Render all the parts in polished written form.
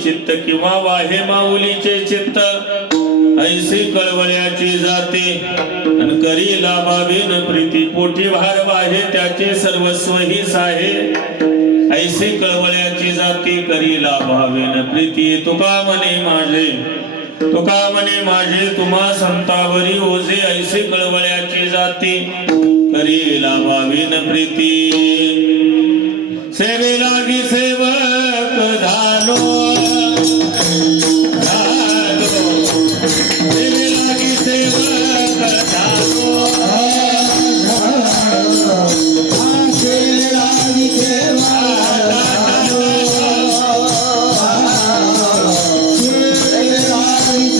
चित्त किंवा वाहे माऊलीचे चित्त ऐसे कळवळ्याची जाते अन करी लाभावीन प्रीती पोटी भार वाहे त्याचे सर्वस्व ही साहे ऐसे कळवळ्याची जाते करी लाभावीन प्रीती तुका म्हणे माझे तुम्हा संतावरी ओझे ऐसे कळवळ्याची जाते करी लाभावीन प्रीती सेवे लागी सेवक झालो सेवे लागी सेवक झालो सेवे लागी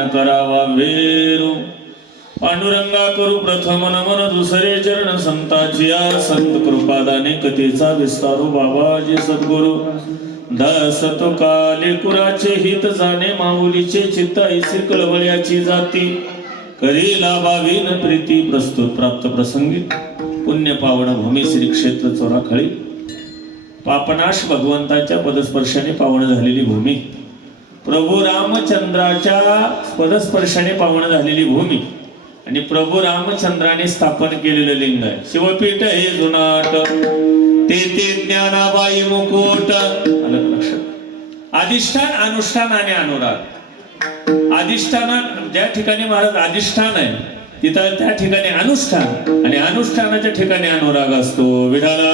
न करावा वेरू पांडुरंगा करू प्रथम नमन दुसरे चरण संताची संत कृपादाने कथेचा विस्तारू बाबाजी सद्गुरु दास तो काले कुराचे हित जाणे माऊलीचे चित्त ऐसी कळवळ्याची जाती करी लाभावीन प्रीती प्रस्तुत प्राप्त प्रसंगी पुण्य पावन भूमी श्री क्षेत्र चोराखळी पापनाश भगवंताच्या पदस्पर्शाने पावन झालेली भूमी प्रभू रामचंद्राच्या पदस्पर्शाने पावन झालेली भूमी आणि प्रभू रामचंद्राने स्थापन केलेलं लिंग आहे शिवपीठ हे जुनाट ते ज्ञानाबाई मुकुट आलं लक्षात अधिष्ठान अनुष्ठान आणि अनुराग अधिष्ठाना ज्या ठिकाणी महाराज अधिष्ठान आहे तिथं त्या ठिकाणी अनुष्ठान आणि अनुष्ठानाच्या ठिकाणी अनुराग असतो विठाला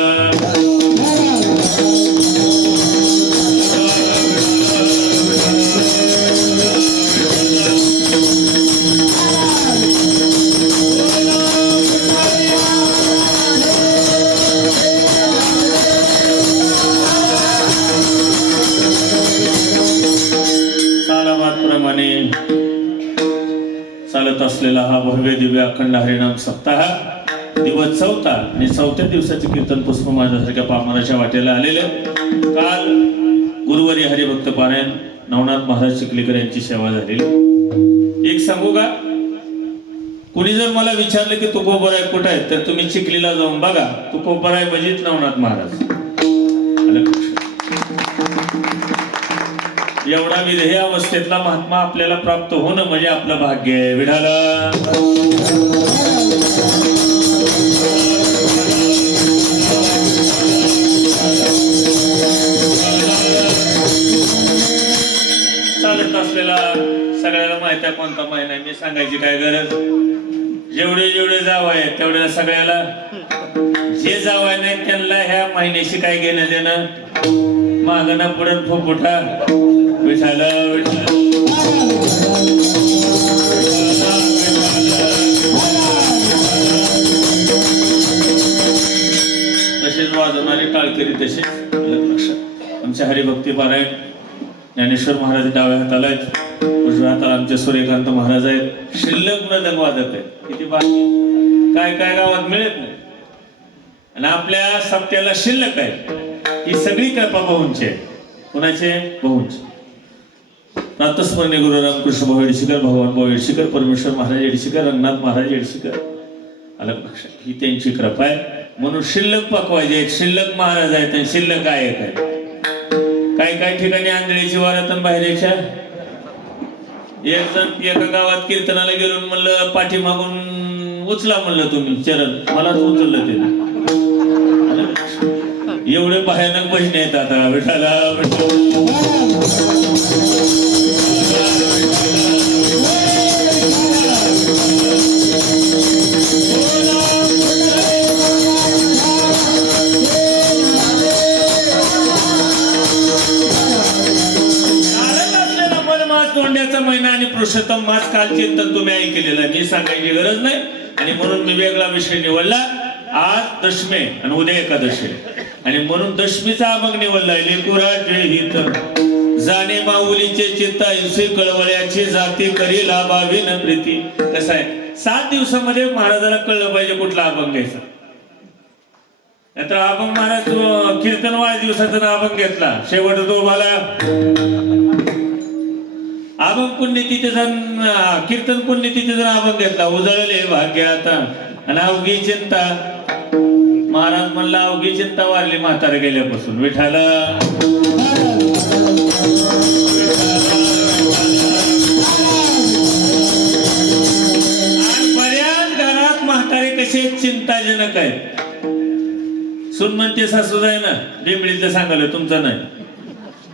चालत असलेला हा भव्य दिव्य अखंड हरिनाम सप्ताह दिवस चौथा आणि चौथ्या दिवसाचे कीर्तन पुष्प माझ्यासारख्या पामराच्या वाटेला आलेले काल गुरुवारी हरिभक्त पारायण नवनाथ महाराज चिखलीकर यांची सेवा झालेली एक सांगू का कुणी जर मला विचारलं की तू कोपराय कुठं आहे तर तुम्ही चिखलीला जाऊन बघा तू कोपराय म्हणजे नवनाथ महाराज एवढा विधेय अवस्थेतला महात्मा आपल्याला प्राप्त होणं म्हणजे आपलं भाग्य आहे विठाला चालत असलेला सगळ्याला माहित आहे कोणता महिना आहे मी सांगायची काय गरज जेवढे जेवढे जाव आहे तेवढ्याला सगळ्याला जे जाव आहे नाही त्यांना ह्या महिन्याशी काय घेणं देणं मागणं पुढं फोपुठा विठाला तसेच वाजवणारी टाळकरी तसेच लक्षात आमच्या हरिभक्ती पारायण ज्ञानेश्वर महाराज डाव्या हाताला आहेत उजव्या हाताला आमचे सूर्यकांत महाराज आहेत शिल्लक मृदंग वाजत आहेत किती बाकी काय काय गावात मिळत नाही आणि आपल्या सप्त्याला शिल्लक आहे ही सगळी कृपा भाऊंची आहे कुणाचे भाऊंची प्रातस्मरणीय गुरु रामकृष्ण भाऊ येडशीकर भगवान भाऊ येडशीकर परमेश्वर महाराज येडशीकर रंगनाथ महाराज येडशीकर अलग लक्षात ही त्यांची कृपा आहे म्हणून शिल्लक पकवायचे शिल्लक महाराज आहेत आणि शिल्लक आहे काय काय ठिकाणी आंधळीची वारातून बाहेरच्या एक जण एका गावात कीर्तनाला गेलो म्हणलं पाठीमागून उचला म्हणलं तुम्ही चरण मलाच उचललं ते एवढे भयानक भजने आहेत आता विठाला तोंड्याचा महिना आणि पुरुषोत्तम मास काल चिंतन तुम्ही ऐकलेलं आहे मी सांगायची गरज नाही आणि म्हणून मी वेगळा विषय निवडला आज दशमी आणि उद्या एकादशी आणि म्हणून दशमीचा अभंग निवडलाय लेकुराचे हित जाणे माऊलीचे चित्त ऐसे कळवळ्याची जाती करी लाभावीन प्रीती कसं आहे 7 दिवसामध्ये महाराजाला कळलं पाहिजे कुठला अभंग घ्यायचा नाहीतर अभंग महाराज कीर्तन वाढ दिवसाचा अभंग घेतला शेवट तो मला अभंग पुण्यतिथीचा कीर्तन पुण्यतिथीचा अभंग घेतला उजळले भाग्य आता आणि अवघी चिंता महाराज म्हणला अवघी चिंता वारली म्हातारे गेल्यापासून विठाला आणि बऱ्याच घरात म्हातारे कसे चिंताजनक आहेत सून म्हणते सासू जाय ना बिंबडीचं सांगायला तुमचं नाही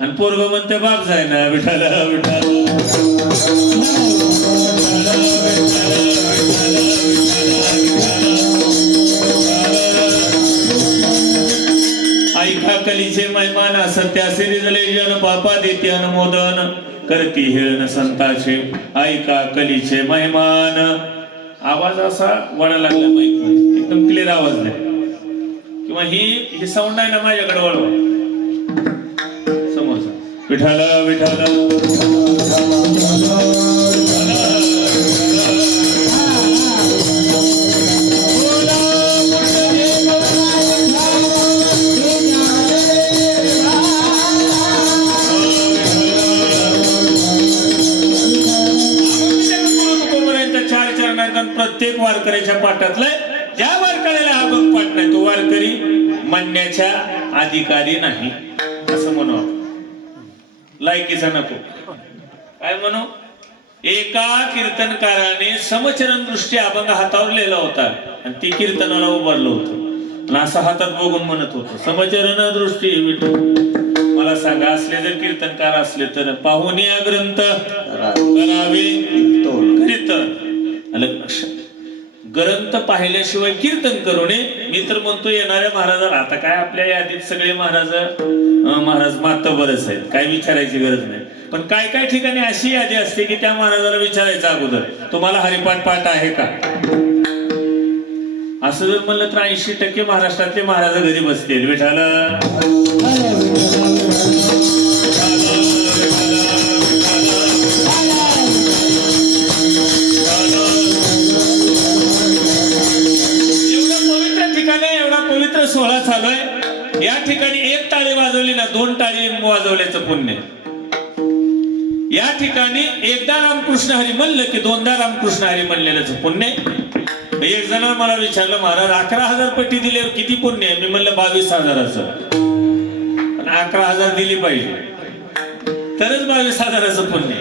आणि पोरग म्हणते बाप जाय ना विठाला विठाला ऐका कलीचे महिमान सत्या सिरिजले जन पापा देते अनुमोदन करती हेळन संताचे ऐका कलीचे महिमान आवाज असा वळा लागला माईक मध्ये एकदम क्लिअर आवाज नाही किंवा ही साऊंड आहे ना माझ्याकडे वळवा समोरचा विठाला विठाला प्रत्येक वारकऱ्याच्या पाठातलं ज्या वारकऱ्याला हा अभंग पाठ नाही तो वारकरी म्हणण्याच्या अधिकारी नाही असं म्हणू आपण. लायकीचा नको. काय म्हणू? एका कीर्तनकाराने समचरण दृष्टी अभंग हातावर लिहिला होता आणि ती कीर्तनाला उभारलं होतं आणि असं हातात बघून म्हणत होतं समचरण दृष्टी विठू. मला सांगा असले जर कीर्तनकार असले तर पाहून या ग्रंथ करावे कीर्तन. आलं लक्षात? ग्रंथ पाहिल्याशिवाय कीर्तन करू नये. मी तर म्हणतो येणाऱ्या महाराज आता काय आपल्या यादीत सगळे महाराज मातबरच आहेत काय विचारायची गरज नाही. पण काय काय ठिकाणी अशी यादी असते की त्या महाराजाला विचारायचं अगोदर तुम्हाला हरिपाठ पाठ आहे का. असं जर म्हणलं तर 80% महाराष्ट्रातले महाराज घरी बसतील विठाला सोहळा चालू आहे. या ठिकाणी एक टाळी वाजवली ना 2 टाळी वाजवल्याचं पुण्य. या ठिकाणी एकदा रामकृष्ण हरी म्हणलं की 2दा रामकृष्ण हरी म्हणलेलं पुण्य. एक जण मला विचारलं महाराज 11,000 पट्टी दिल्यावर किती पुण्य आहे. मी म्हणलं 22,000चं. पण 11,000 दिली पाहिजे तरच 22,000चं पुण्य.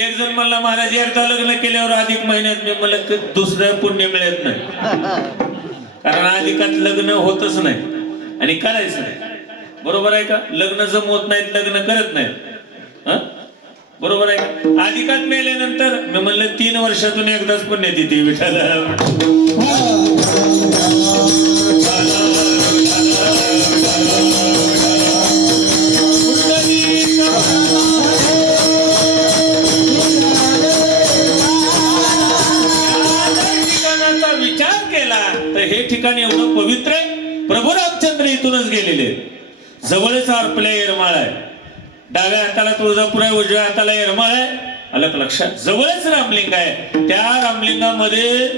एक जण म्हणला महाराज एकदा लग्न केल्यावर अधिक महिन्यात. मी म्हणलं दुसरं पुण्य मिळत नाही कारण अधिकात लग्न होतच नाही आणि करायचं नाही. बरोबर आहे का? लग्न जमवत नाहीत लग्न करत नाहीत. बरोबर आहे का? अधिकात मेल्यानंतर मी म्हणलं 3 वर्षातून एकदाच पुण्य देते विठाला. विचार केला तर हे ठिकाण एवढं पवित्र आहे. प्रभू रामचंद्र इथूनच गेलेले. जवळच आपल्या येरमाळ आहे. डाव्या हाताला तुळजापूर आहे उजव्या हाताला येरमाळ आहे. आलं लक्षात? जवळच रामलिंग आहे. त्या रामलिंगामध्ये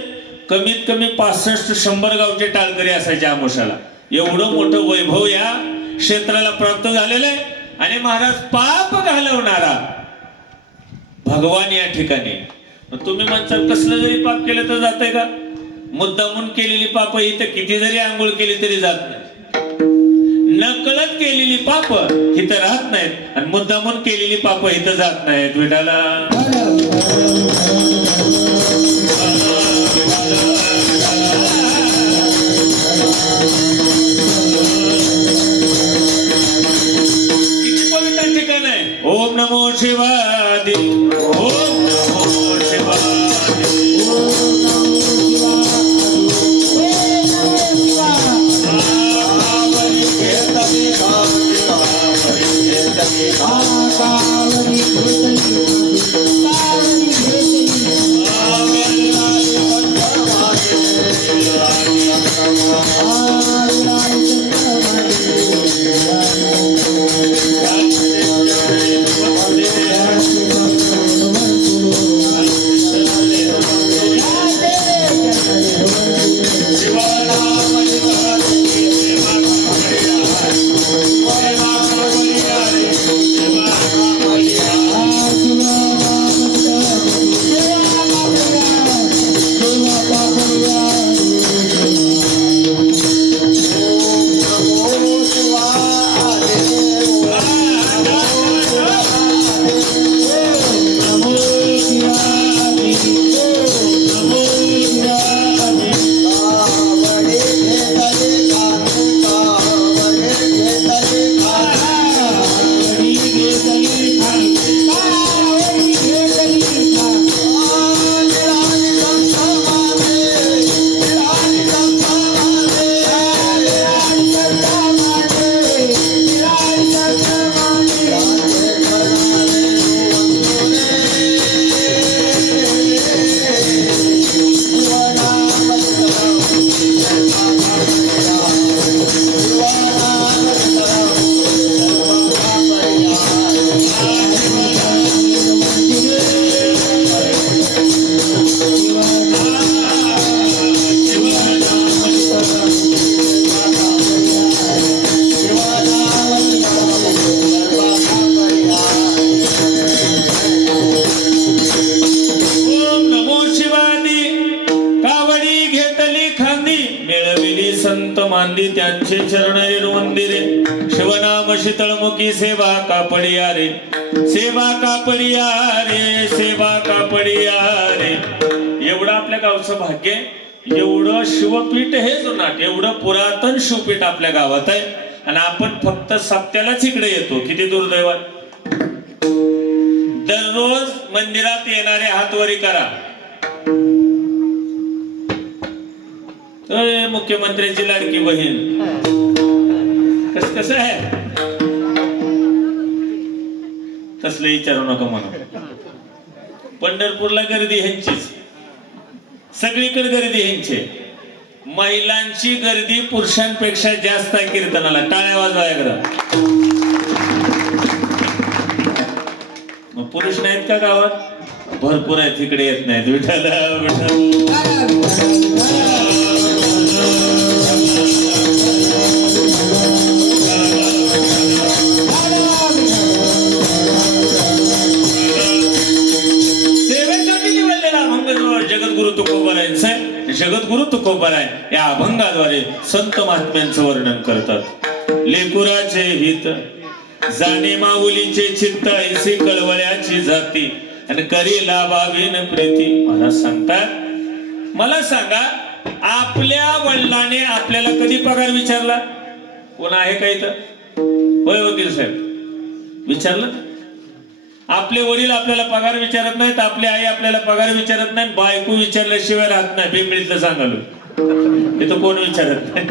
कमीत कमी 65-100 गावचे टाळकरी असायचे आमोशाला. एवढं मोठं वैभव या क्षेत्राला प्राप्त झालेलं आहे. आणि महाराज पाप घालवणारा भगवान या ठिकाणी. तुम्ही म्हणता कसलं जरी पाप केलं तर जातंय का? मुद्दामून केलेली पाप इथं किती जरी आंघोळ केली तरी जात नाही. नकळत केलेली पाप इथं राहत नाहीत आणि मुद्दामून केलेली पाप इथं जात नाहीत विठाला. किती पवित्र ठिकाण आहे. ओम नमो शिवाय. ओम नमो शिवाय. सेवा कापडिया रे, सेवा कापडिया रे, सेवा कापडिया रे. एवढं आपल्या गावचं भाग्य आहे. एवढं शिवपीठ हे जुनाट, एवढं पुरातन शिवपीठ आपल्या गावात आहे आणि आपण फक्त सप्त्यालाच इकडे येतो. किती दुर्दैव. दररोज मंदिरात येणारे हातवरी करा. मुख्यमंत्र्याची लाडकी बहीण कसं आहे तसलं विचारू नका म्हणून. पंढरपूरला गर्दी ह्यांचीच, सगळीकडे गर्दी ह्यांची. महिलांची गर्दी पुरुषांपेक्षा जास्त आहे कीर्तनाला. टाळ्या वाजवा एकदा. मग पुरुष नाहीत का गावात? भरपूर आहेत, तिकडे येत नाहीत. विठाला विठाला. जगद्गुरु तुकोबारायांचं, जगद्गुरु तुकोबाराय या अभंगाद्वारे संत महात्म्यांचं वर्णन करतात. लेकुराचे हित जाणे माऊलीचे चित्त, ऐसी कळवळ्याची जाती आणि करी लाभावीन प्रीती. मला सांगतात, मला सांगा, आपल्या वडिलांनी आपल्याला कधी पगार विचारला? कोण आहे का इथं? होय वकील साहेब, विचारलं? आपले वडील आपल्याला पगार विचारत नाहीत, आपली आई आपल्याला पगार विचारत नाही, बायको विचारल्याशिवाय राहत नाही. बिंबळीतलं सांगालो, हे तर कोण विचारत नाही.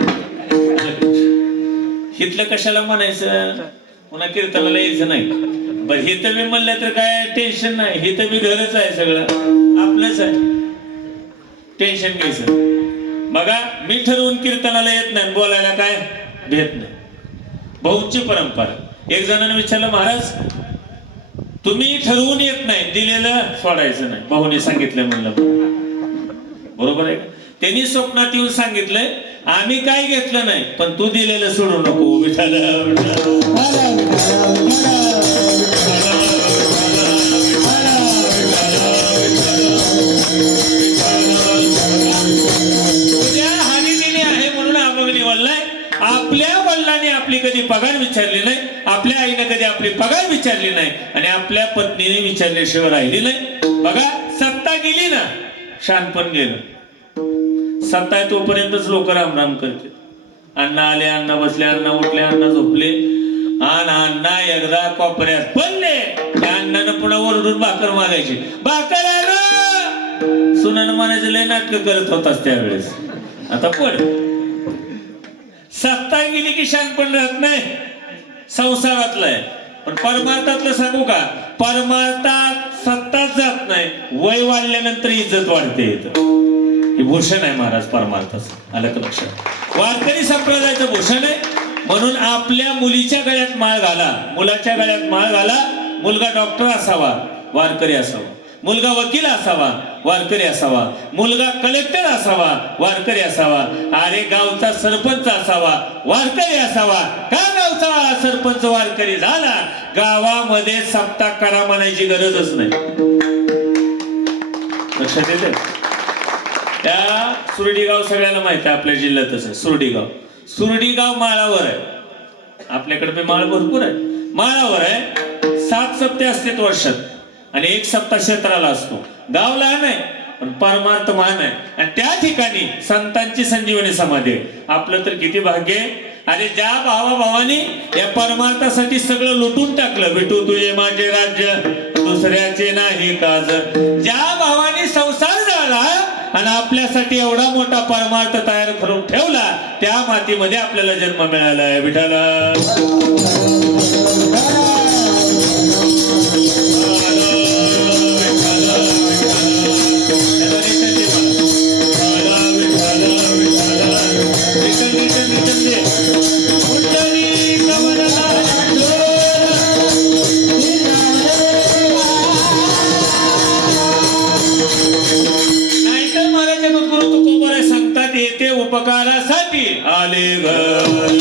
हितलं कशाला म्हणायचं? पुन्हा कीर्तनाला यायचं नाही. पण हे तर मी म्हणलं तर काय टेन्शन नाही. हे तर मी घरच आहे, सगळं आपलंच आहे. टेन्शन घ्यायचं. बघा, मी ठरवून कीर्तनाला येत नाही, बोलायला काय भेट नाही. भाऊंची परंपरा. एक जणांनी विचारलं, महाराज तुम्ही ठरवून येत नाही, दिलेलं सोडायचं नाही. भाऊने सांगितलं म्हणलं. बरोबर आहे का? त्यांनी स्वप्नात येऊन सांगितलंय, आम्ही काय घेतलं नाही, पण तू दिलेलं सोडू नको. विठाला हानी दिली आहे म्हणून आम्ही निवडलाय. आपल्या वडिलांनी आपली कधी पगार विचारली नाही, आपल्या आईने कधी आपली पगार विचारली नाही आणि आपल्या पत्नीने विचारल्याशिवाय राहिली नाही. बघा, सत्ता गेली ना, शानपण गेलं. सत्ता आहे तोपर्यंतच लोक रामराम करते. अण्णा आले, अण्णा बसले, अण्णा उठले, अण्णा झोपले, अण्णा एकदा कोपऱ्यात पडले, त्या अण्णानं पुन्हा ओरडून भाकर मागायची. भाकर आलं, सुनानं म्हणायचं लय नाटक करत होतास त्यावेळेस. आता पड. सत्ता गेली की शानपण राहत नाही. संसारातलं आहे, पण परमार्थातलं सांगू का? परमार्थात सत्ताच जात नाही, वय वाढल्यानंतर इज्जत वाढते. हे भूषण आहे महाराज परमार्थाचं. आलं का लक्षात? वारकरी संप्रदायाचं भूषण आहे. म्हणून आपल्या मुलीच्या गळ्यात माळ घाला, मुलाच्या गळ्यात माळ घाला. मुलगा डॉक्टर असावा, वारकरी असावा. मुलगा वकील असावा, वारकरी असावा. मुलगा कलेक्टर असावा, वारकरी असावा. अरे गावचा सरपंच असावा, वारकरी असावा. का गावचा सरपंच वारकरी झाला, गावामध्ये सप्ताह करा म्हणायची गरजच नाही. लक्षात येते? त्या सुरडी गाव सगळ्याला माहिती आहे आपल्या जिल्ह्यातच आहे. सुरडी गाव, सुरडी गाव माळावर आहे. आपल्याकडे माळ भरपूर आहे. माळावर आहे. 7 सप्ते असतात वर्षात आणि 1 सप्ताह क्षेत्राला असतो. गाव लहान आहे पण परमार्थ महान आहे. आणि त्या ठिकाणी संतांची संजीवनी समाधी आहे. आपलं तर किती भाग्य आहे. आणि ज्या भावाभावानी या परमार्थासाठी सगळं लुटून टाकलं, विठू तुझे माझे राज्य दुसऱ्याचे नाही काज. ज्या भावानी संसार झाला आणि आपल्यासाठी एवढा मोठा परमार्थ तयार करून ठेवला, त्या मातीमध्ये आपल्याला जन्म मिळाला आहे. विठाला उपकारासाठी आले घर.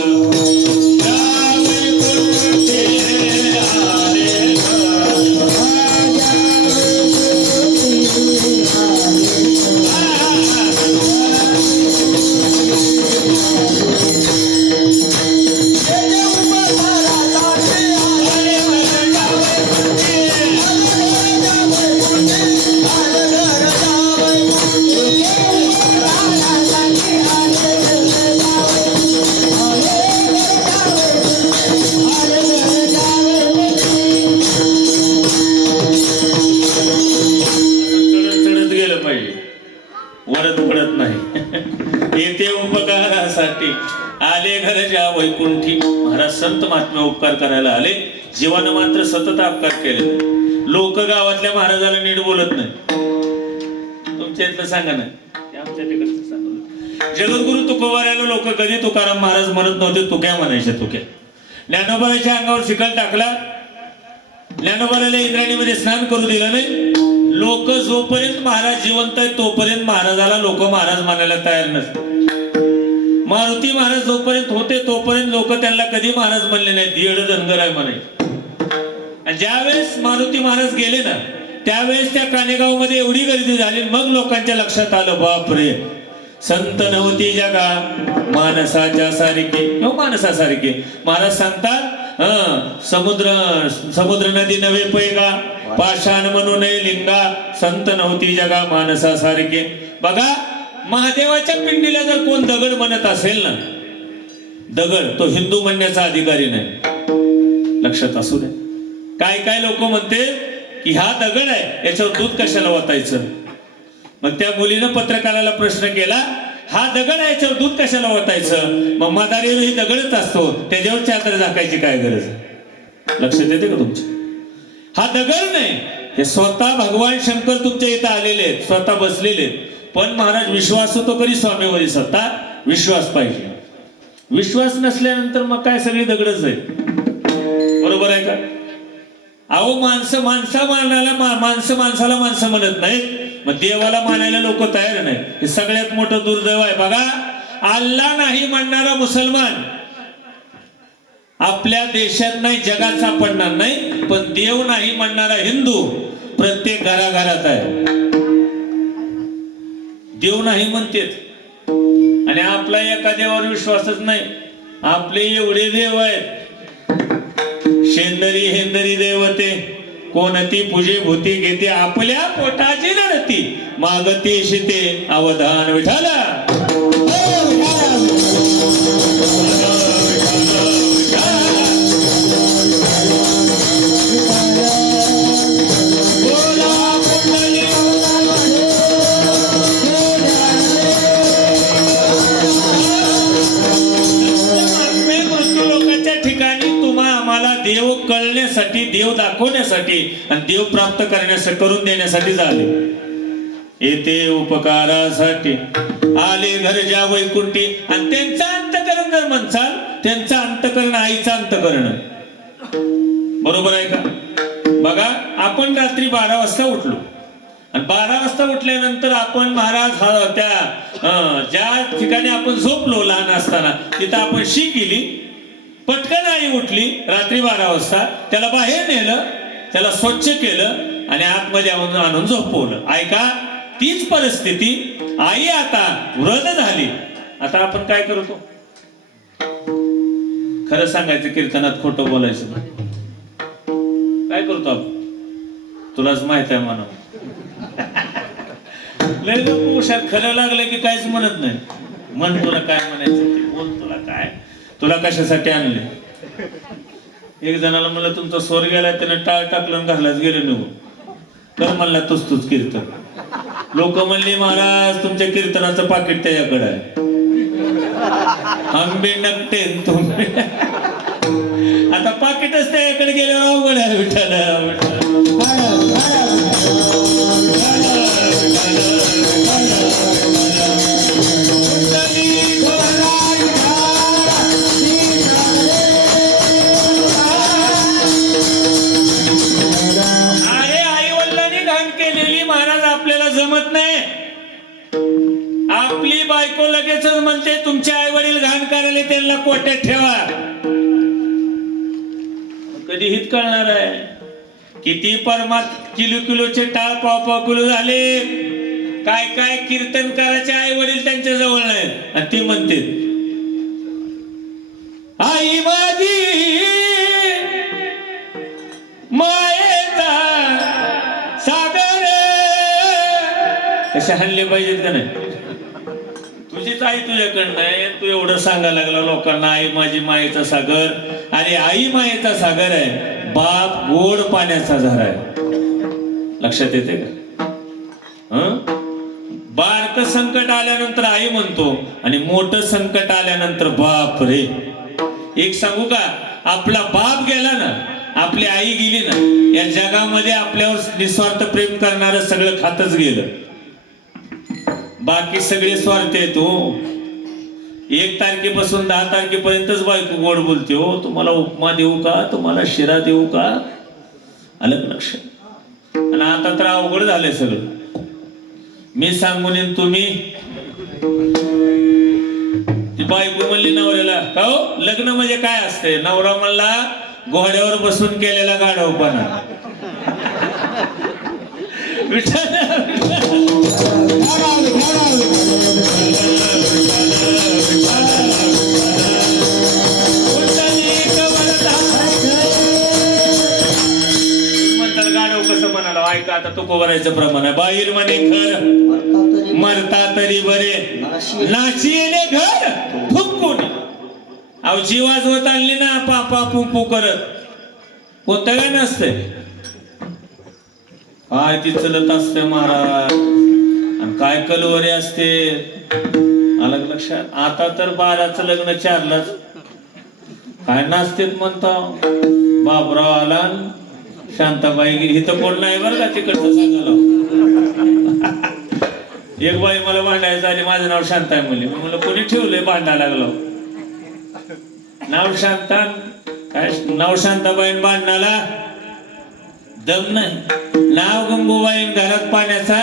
जीवानं मात्र सतत अपकार केले. लोक गावातल्या महाराजाला नीट बोलत नाही. तुमच्या इथलं सांगा ना, आमच्या तिकडचं सांगा. जगद्गुरु तुकोबारायला लोक कधी तुकाराम महाराज म्हणत नव्हते, तुक्या म्हणायचे. तुक्या ज्ञानोबाच्या अंगावर शिकल टाकला. ज्ञानोबाला इंद्राणीमध्ये स्नान करू दिलं नाही. लोक जोपर्यंत महाराज जिवंत आहेत तोपर्यंत महाराजाला लोक महाराज मानायला तयार नसते. मारुती महाराज जोपर्यंत होते तोपर्यंत लोक त्यांना कधी महाराज म्हणले नाहीत, येड धनगर आहे म्हणायचे. आणि ज्यावेळेस मारुती महाराज गेले ना, त्यावेळेस त्या कानेगाव मध्ये एवढी गर्दी झाली. मग लोकांच्या लक्षात आलं, बापरे, संत नव्हती जगा मानसाच्या सारखे. मानसासारखे महाराज सांगतात, समुद्र नदी नवे पैगा, पाषाण म्हणू नये लिंगा, संत नव्हती जगा मानसासारखे. बघा, महादेवाच्या पिंडीला जर कोण दगड म्हणत असेल ना, दगड, तो हिंदू म्हणण्याचा अधिकारी नाही. लक्षात असू दे. काय काय लोक म्हणते की हा दगड आहे, याच्यावर दूध कशाला ओतायचं. मग त्या मुलीनं पत्रकाराला प्रश्न केला, हा दगड आहे, याच्यावर दूध कशाला ओतायचं. मग म्हातारीवर ही दगडच असतो, त्याच्यावर चादर झाकायची काय गरज. लक्षात येते का तुमच्या. हा दगड नाही, हे स्वतः भगवान शंकर तुमच्या इथं आलेले आहेत, स्वतः बसलेले आहेत. पण महाराज विश्वास होतो कधी स्वामीवरी, स्वतः विश्वास पाहिजे. विश्वास नसल्यानंतर मग काय सगळी दगडच आहे. बरोबर आहे का. अहो, माणसं माणसाला माणसं म्हणत नाहीत, मग देवाला मानायला लोक तयार नाही. हे सगळ्यात मोठं दुर्दैव आहे. बघा, अल्ला नाही म्हणणारा मुसलमान आपल्या देशात नाही, जगात सापडणार नाही. पण देव नाही म्हणणारा हिंदू प्रत्येक घराघरात आहे. देव नाही म्हणतेत आणि आपला एका देवावर विश्वासच नाही. आपले एवढे देव आहेत, शेंदरी हेंदरी देवते, कोणती पूजे भूती घेते, आपल्या पोटाची लढती मागती शिते, अवधान विठाला. देव कळण्यासाठी, देव दाखवण्यासाठी आणि देव प्राप्त करण्यासाठी, करून देण्यासाठी झाले. येते उपकारासाठी आले घरच्या वैकुंठी. आणि त्यांचं अंतकरण जर म्हणसाल, त्यांचं अंतकरण आईचं अंतकरण. बरोबर आहे का. बघा, आपण रात्री 12 वाजता उठलो आणि 12 वाजता उठल्यानंतर आपण महाराज त्या ज्या ठिकाणी आपण झोपलो लहान असताना, तिथं आपण शी केली. पटकन आई उठली रात्री 12 वाजता, त्याला बाहेर नेलं, त्याला स्वच्छ केलं आणि आतमध्ये आणून झोपवलं. ऐका, तीच परिस्थिती आई आता वृद्ध झाली. आता आपण काय करतो. खरं सांगायचं, कीर्तनात खोटं बोलायचं. काय करतो आपण, तुलाच माहित आहे म्हणून. लय लोक हुशार, खरं लागलं की काहीच म्हणत नाही. म्हण तुला काय म्हणायचं ते बोल, तुला काय, तुला कशासाठी आणले. एक जणाला म्हणलं तुमचा स्वर गेला, त्याने टाळ टाकलं घरलाच गेले निघून. तर म्हणला तूच कीर्तन. लोक म्हणले, महाराज तुमच्या कीर्तनाचं पाकिट त्याच्याकडे आहे. आंबे नकटे तुम्ही. आता पाकिटच त्याच्याकडे गेल्यावर अवघड आहे. विठाला जमत नाही. आपली बायको लगेचच म्हणते, तुमचे आई वडील घाण करायला, त्यांना कोट्यात ठेवा. कधी हित कळणार आहे. किती परमात किलोचे टाळ पाव किलो झाले. काय काय कीर्तन करायचे आई वडील त्यांच्या जवळ नाहीत आणि ती म्हणते, आई माझी मायेचा सागर. कशा हल्ले पाहिजेत का नाही. तुझीच आई तुझ्याकडनं आहे, तू एवढं सांगायला लागला लोकांना, आई माझी मायेचा सागर. आणि आई मायेचा सागर आहे, बाप गोड पाण्याचा झरा आहे. लक्षात येते का. बारक संकट आल्यानंतर आई म्हणतो आणि मोठं संकट आल्यानंतर बाप रे. एक सांगू का, आपला बाप गेला ना आपली आई गेली ना, या जगामध्ये आपल्यावर निस्वार्थ प्रेम करणारं सगळं खातच गेलं. बाकी सगळे स्वार्थ आहेत हो. 1 तारखेपासून 10 तारखेपर्यंतच बायको गोड बोलते हो. तुम्हाला उपमा देऊ का, तुम्हाला शिरा देऊ का, आलं लक्ष. आणि आता तर अवघड झालंय सगळं. मी सांगून येईन तुम्ही, ती बायको म्हणली नवऱ्याला, का हो लग्न म्हणजे काय असते. नवरा म्हणला घोड्यावर बसून केलेला गाढवपणा. म्हणतात गाढव कसं म्हणाला, ऐका आता तो कोवरायचं प्रमाण आहे. बाहेर म्हणे घर मरता तरी बरे, नाची येणे घर फुंकून. अहो जी वाजवत आणली ना पापा पुपू करत, कोणतं काय नसतंय. काय ती चलत असते महाराज, आणि काय कलवरी असते, अलग लक्षात. आता तर 12चं लग्न 4लाच काय नाचतेत म्हणता. बाबराव आला, शांताबाई गेली. इथं कोण नाही बरं का तिकडचं सांगायला. एक बाई मला भांडायचं आली, माझं नाव शांता आहे म्हणली. म्हणलं कोणी ठेवलंय भांडा लागलो. नाव शांता, काय नाव शांताबाईन भांडणाला दम नाही. नाव गंगूबाईन घरात पाण्याचा,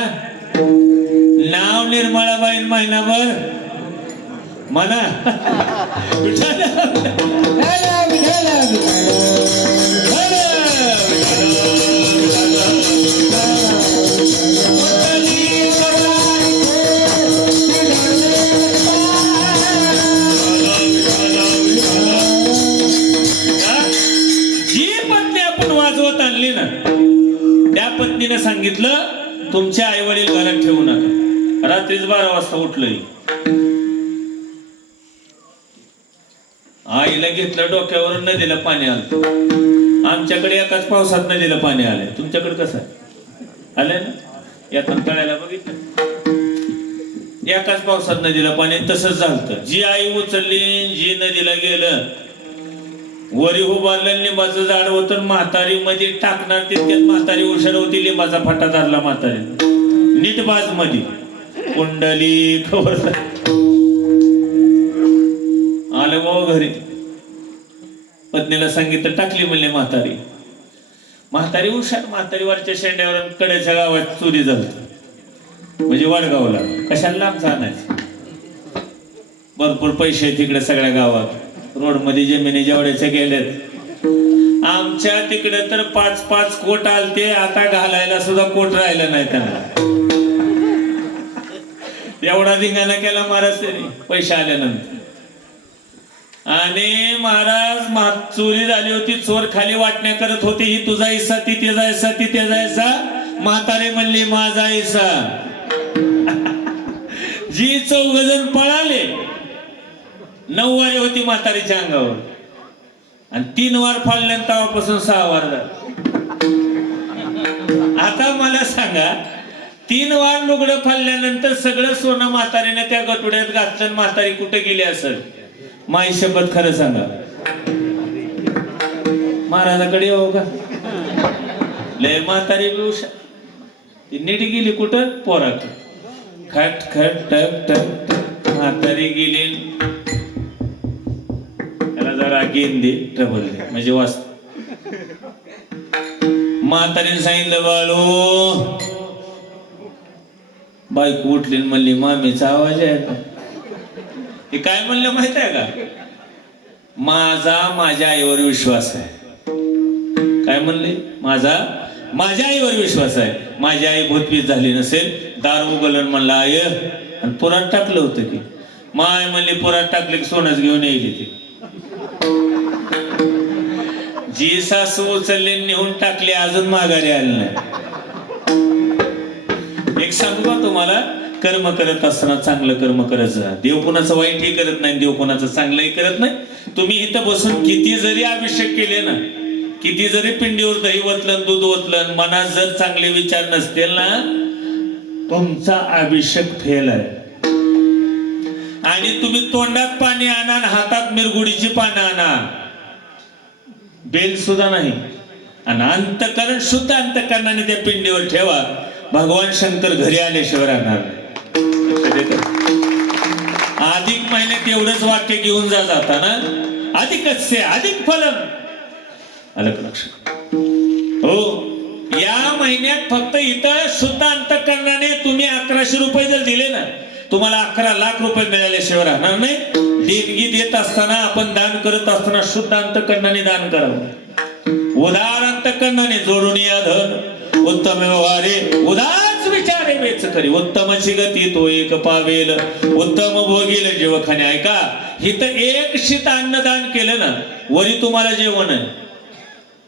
नाव निर्मळाबाईन महिनाभर म्हणा. पत्नीने सांगितलं तुमचे आई वडील घरात ठेवू नका. रात्रीच 12 वाजता उठलंय. आईला घेतलं डोक्यावर, नदीला पाणी आलं. आमच्याकडे एकाच पावसात नदीला पाणी आलंय. तुमच्याकडे कसं आहे आलंय ना, एका तळ्याला बघितलं एकाच पावसात नदीला पाणी. तसंच झालं. जी आई उचलली, जी नदीला गेलं, वरी उभारलं लिंबाचं झाड होतं. म्हातारी मध्ये टाकणार तितक्यात म्हातारी उशीर होती. लिंबाचा फटा धरला म्हातारी नीट बाज मध्ये. कुंडली खबर आलं भाऊ घरी. पत्नीला सांगितलं, टाकली म्हणले म्हातारी. म्हातारी हुशार. म्हातारी वरच्या शेंड्यावर कडेच्या गावात चोरी झाली, म्हणजे वडगावला. कशाला लांब जाण्याचं, भरपूर पैसे तिकडे सगळ्या गावात. रोड मध्ये जमिनी जेवढ्याच्या गेल्यात. आमच्या तिकडे तर 5-5 कोट आलते. आता घालायला सुद्धा कोट राहिला नाही त्यांना. एवढा धिंगाणा केला महाराज त्यांनी पैसे आल्यानंतर. आणि महाराज चोरी झाली होती. चोर खाली वाटण्या करत होते, ही तुझा हिस्सा, ती त्याचा हिस्सा, ती त्याचा हिस्सा. म्हातारे म्हणली माझा हिस्सा. जी 4 जण पळाले. 9 वारे होती म्हातारीच्या अंगावर, आणि 3 वार फाडल्यान तेव्हापासून 6 वार झाले. आता मला सांगा, 3 वार लुगडं फाडल्यानंतर सगळं सोनं म्हातारीने त्या गटुड्यात घातलं. म्हातारी कुठे गेली असेल, माई शपथ खरं सांगा. महाराजाकडे येऊ का, लय म्हातारी नीट गेली कुठं, पोराक खट खट टक टक. म्हातारी गेली, जरा गेन दे, ट्रबल दे, म्हणजे वाचत. म्हातारीने सांगितलं, बाळू. बायको उठली म्हणली, मामीचा आवाज आहे का. हे काय म्हणलं माहित आहे का, माझ्या आईवर विश्वास आहे. काय म्हणले, माझ्या आईवर विश्वास आहे. माझी आई भूतभीत झाली नसेल. दार उघडलं म्हणला आय, आणि पुरात टाकलं होतं की. माय म्हणली पुरात टाकले की सोनच घेऊन येईल ती. जी सासू उचलली नेऊन टाकली, अजून माघारी आली नाही. एक सांगू का तुम्हाला, कर्म करत असताना चांगलं कर्म करत जा. देव कोणाचं वाईटही करत नाही, देव कोणाचं चांगलंही करत नाही. तुम्ही इथं बसून किती जरी अभिषेक केले ना, किती जरी पिंडीवर दही ओतलं, दूध ओतलं, मनात जर चांगले विचार नसतील ना, तुमचा अभिषेक फेल आहे. आणि तुम्ही तोंडात पाणी आणा, हातात मिरगुडीची पानं आणा, बेल सुद्धा नाही. आणि अंतकरण शुद्ध अंतकरणाने त्या पिंडीवर ठेवा. भगवान शंकर घरी आल्याशिवाय राहणार नाही. अधिक महिन्यात एवढंच वाक्य घेऊन जाताना अधिकस्य अधिक फलम. आलं का लक्षात? हो, या महिन्यात फक्त इथं शुद्ध अंतकरणाने तुम्ही 1100 रुपये जर दिले ना, तुम्हाला 11 लाख रुपये मिळाल्याशिवाय राहणार नाही. देणगी देत असताना, आपण दान करत असताना शुद्ध अंतकरणाने दान करावं. उदार अंतकरणाने जोडून या धन उत्तम व्यवहारे उदाच विचारे वेच करी. उत्तमची गती तो एक पावेल उत्तम भोगील जेवखाने. ऐका, इथं एक शीत अन्नदान केलं ना, वरी तुम्हाला जेवण आहे.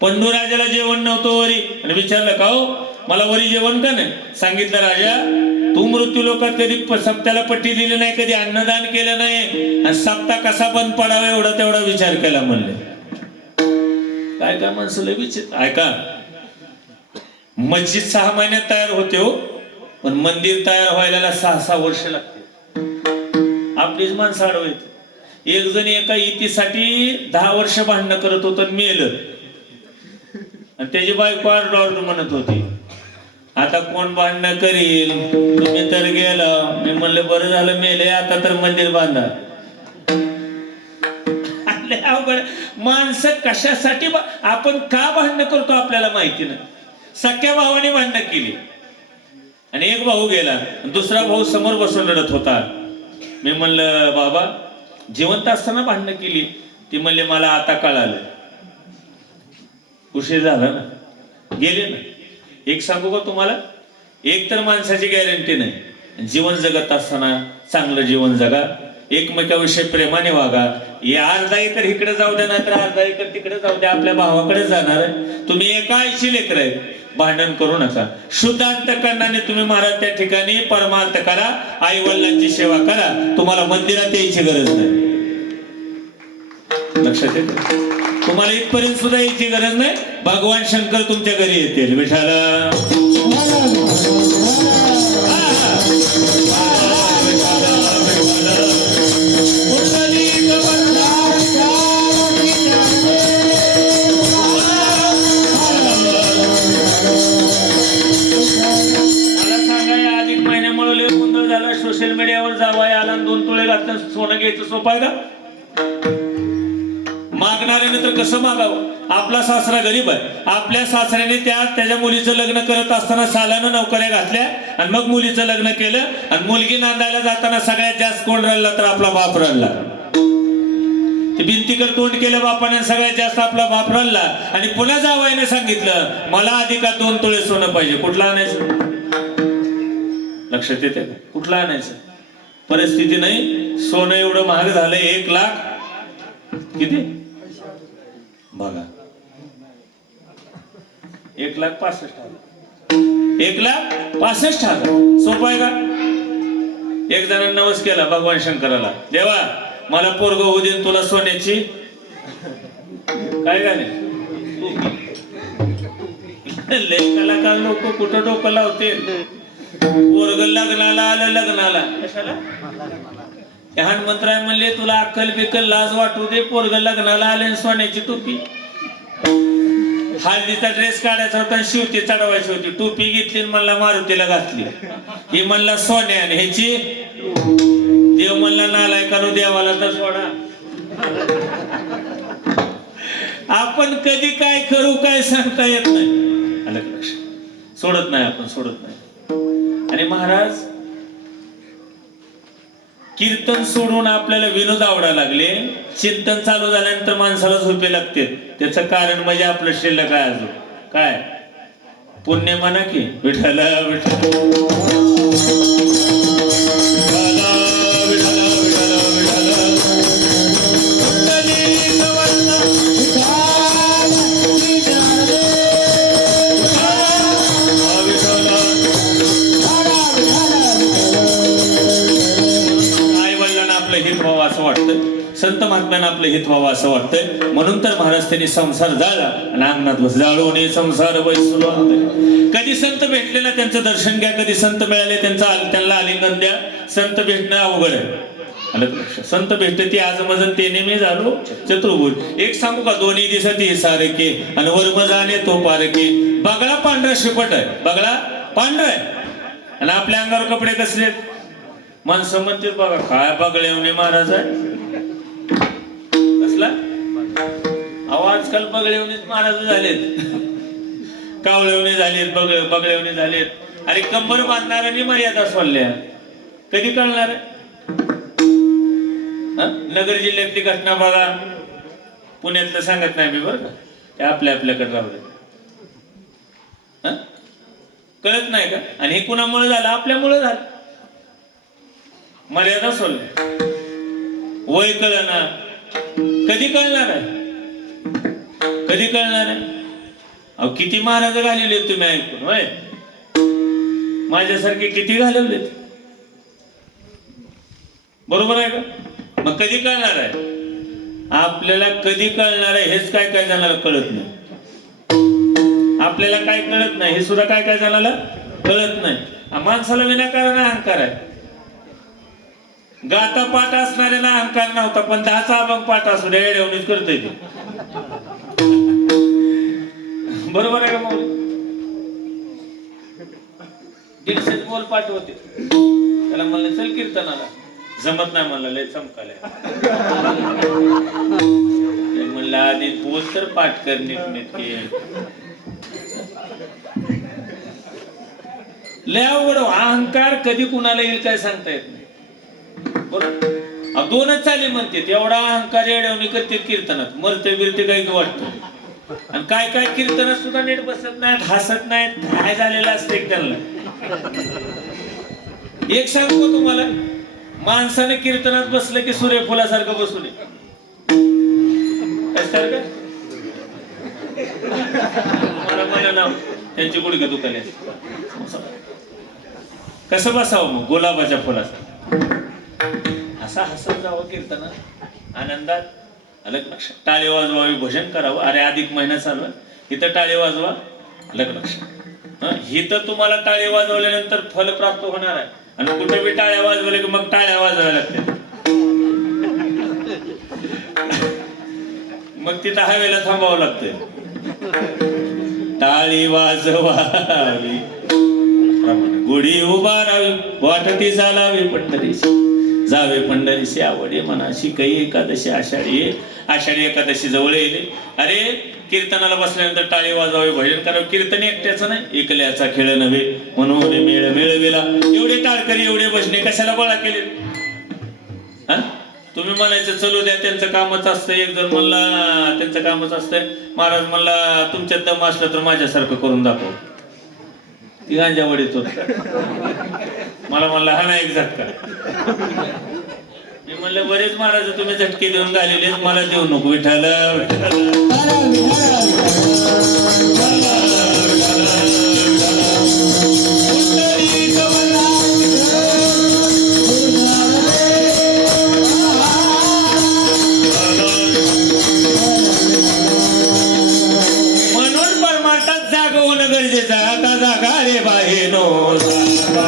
पंडूराजाला जेवण नव्हतं वरी, आणि विचारलं का हो मला वरी जेवण का नाही? सांगितलं राजा, तू मृत्यू लोकात कधी सप्त्याला पट्टी दिली नाही, कधी अन्नदान केलं नाही, आणि सप्ताह कसा बंद पडावा एवढा तेवढा विचार केला म्हणले. काय काय माणसं लय विचित्र. ऐका, मस्जिद 6 महिन्यात तयार होते हो, पण मंदिर तयार व्हायला 6-6 वर्ष लागते. आपलीच माणसं अडवत. एक जण एका इतीसाठी 10 वर्ष भांडणं करत होत, मेलं, आणि त्याची बायको आरडाओरड म्हणत होती, आता कोण भांडणं करील, तुम्ही तर गेलं. मी म्हणलं बरं झालं मेले, आता तर मंदिर बांधा. अवघड माणसं कशासाठी आपण का भांडणं करतो आपल्याला माहिती नाही. सख्या भावाने भांडणं केली आणि एक भाऊ गेला, दुसरा भाऊ समोर बसून रडत होता. मी म्हणलं बाबा, जिवंत असताना भांडणं केली? ती म्हणले मला आता कळालं, उशीर झाला ना, गेले ना. एक सांगू का तुम्हाला, एक तर माणसाची गॅरंटी नाही. जीवन जगत असताना चांगलं जीवन जगा, एकमेकाविषयी प्रेमाने वागा. या अर्धा एकर इकडे जाऊ द्या, नाहीतर अर्धा एकर तिकडे जाऊ द्या, आपल्या भावाकडे जाणार आहे. तुम्ही एका आईची लेकर आहे, भांडण करू नका. शुद्ध अंतकरणाने तुम्ही महाराज त्या ठिकाणी परमार्थ करा, आई वडिलांची सेवा करा. तुम्हाला मंदिरात यायची गरज नाही. लक्षात येते? तुम्हाला इथपर्यंत सुद्धा यायची गरज नाही. भगवान शंकर तुमच्या घरी येतील. विठाला सोशल मीडियावर जावा, याला 2 तोळे घातलं सोनं घ्यायचं सोपं आहे का? मागणाऱ्याने तर कसं मागावं? आपला सासरा गरीब आहे, आपल्या सासऱ्याने त्याच्या मुलीचं लग्न करत असताना सालानं नोकऱ्या घातल्या, आणि मग मुलीचं लग्न केलं, आणि मुलगी नांदायला जाताना सगळ्यात जास्त कोण रडला तर आपला बाप रडला. ते भिंतीकडे तोंड केलं बापाने, सगळ्यात जास्त आपला बाप रडला. आणि पुन्हा जावयाने सांगितलं मला अधिकार 2 तोळे सोनं पाहिजे. कुठला आणायचं? लक्षात येते? कुठला आणायचं? परिस्थिती नाही. सोनं एवढं महाग झालं, 1 लाख किती बघा, 1,65,000. 1,65,000 सोपं आहे का? एक जणांना नवस केला भगवान शंकराला, देवा मला पोरग होऊ दे, तुला सोन्याची काय गाणे लेखाला का लोक कुठं डोकं लावते. पोरग लग्नाला आलं, लग्नाला कशाला? हनुमंतराय म्हणले तुला अक्कल बिकल लाज वाटू दे, पोरग लग्नाला आले सोन्याची टोपी. हळदीचा ड्रेस काढायचा होता, शिवती चढवायची होती, टोपी घेतली म्हणला मारुतीला घातली. ही म्हणला सोन्याने, ह्याची देव म्हणला नालाय करू, देवाला तर सोडा. आपण कधी काय करू काय सांगता येत नाही. आलं लक्ष? सोडत नाही आपण, सोडत नाही. आणि महाराज कीर्तन सोडून आपल्याला विनोद आवडायला लागले. चिंतन चालू झाल्यानंतर माणसाला झोपे लागते. त्याचं कारण म्हणजे आपलं शिल्लक काय, अजून काय पुण्य म्हणा की विठ्ठल विठ्ठल. असं वाटतं, संत महात्म्यांना आपलं हित व्हावं असं वाटतंय. म्हणून तर महाराज त्यांनी संसार जाळला आणि अंगणात बस जाळून संसार बैसलो. कधी संत भेटले ना त्यांचं दर्शन घ्या, कधी संत मिळाले त्यांना आलिंगन द्या. संत भेटणं अवघड आहे. आलं का लक्षात? संत भेटते आज मजन ते नेहमी झालो चतुर्भुज. एक सांगू का, दोन्ही दिसत हे सारखे आणि वर्म जाणे तो पारखे. बगळा पांढरा शिपट आहे, बगळा पांढरा आहे आणि आपल्या अंगावर कपडे कसले. माणसं म्हणते बघा काय बगळेवणे महाराज आहे कसला. अहो आजकाल बगळेवणेच महाराज झालेत, कावळेवणे झालेत, बगळेवणे झालेत. अरे कंबर बांधणाऱ्यांनी मर्यादा सोडल्या, कधी कळणार. नगर जिल्ह्यातली घटना बघा, पुण्यातलं सांगत नाही मी बरं का, ते आपल्याकडे राहू दे. कळत नाही का. आणि हे कुणामुळे झालं, आपल्यामुळे झालं. मर्यादा सोडल्या, वय कळणार. कधी कळणार आहे, कधी कळणार आहे. अहो किती महाराज घालवले तुम्ही ऐकून, वय माझ्यासारखे किती घालवलेत, बरोबर आहे का. मग कधी कळणार आहे आपल्याला, कधी कळणार आहे हेच काय काय जणाला कळत नाही. आपल्याला काय कळत नाही हे सुद्धा काय काय जणाला कळत नाही. माणसाला विनाकारण अहंकार आहे. गाता पाठ असणाऱ्याला अहंकार नव्हता, पण 10चा अभंग पाठ असू द्या एवढीच करतोय ते, बरोबर आहे का. मग 150 बोल पाठ होते, त्याला म्हणलं चल कीर्तनाला, जमत नाही म्हणलं, लय चमकालय. म्हणलं आधी बोल तर पाठ कर नीटनेटके. लय अवघड. अहंकार कधी कुणाला येईल काय सांगता येत नाही, बरोबर. दोनच चाली म्हणते, एवढा अहंकार येडवणी करते कीर्तनात, मरते बिरते काही वाटतं. आणि काय काय कीर्तनात सुद्धा नीट बसत नाहीत, हसत नाहीत, काय झालेलं असते त्यांना. एक सांगतो तुम्हाला, माणसाने कीर्तनात बसलं की सूर्यफुलासारखं बसू नये. मला नाव त्यांची गुडघे दुखाले. कसं बसावं मग, गुलाबाच्या फुलासारखं असा हसत जावं कीर्तनात, आनंदात. अलग लक्षात. टाळे वाजवावी, भजन करावं. अरे अधिक महिना चालू आहे, इथं टाळे वाजवा, अलग लक्षात. ही तर तुम्हाला टाळे वाजवल्यानंतर फल प्राप्त होणार आहे. आणि कुठे बी टाळ्या वाजवल्या की मग टाळ्या वाजवायला लागते, मग तिथं हवेला थांबावं लागतंय. टाळी वाजवावी, गुढी उभारावी, वाटती चालावी पंढरीशी, जावे पंढरीशी आवडे मनाशी. काही एकादशी आषाढी, आषाढी एकादशी जवळ येईल. अरे कीर्तनाला बसल्यानंतर टाळी वाजवावे, भजन करावे. कीर्तन एकट्याचं नाही, एकल्याचा खेळ नव्हे म्हणून मेळ मेळविला. एवढे टाळकरी, एवढे भजने कशाला गोळा केले. तुम्ही म्हणायचं चलू द्या, त्यांचं कामच असतं. एक जण म्हणला त्यांचं कामच असतंय, महाराज म्हणला तुमच्यात दम असलं तर माझ्यासारखं करून दाखव. ती गांजावडीच होत. मला म्हणला हा नाही एक झटका. मी म्हणलं बरेच महाराज तुम्ही झटके देऊन घालेले, मला देऊ नको. विठाला म्हणून परमार्थात जाग होणं गरजेचं. आता जागा रे बाहेनो, पुष्प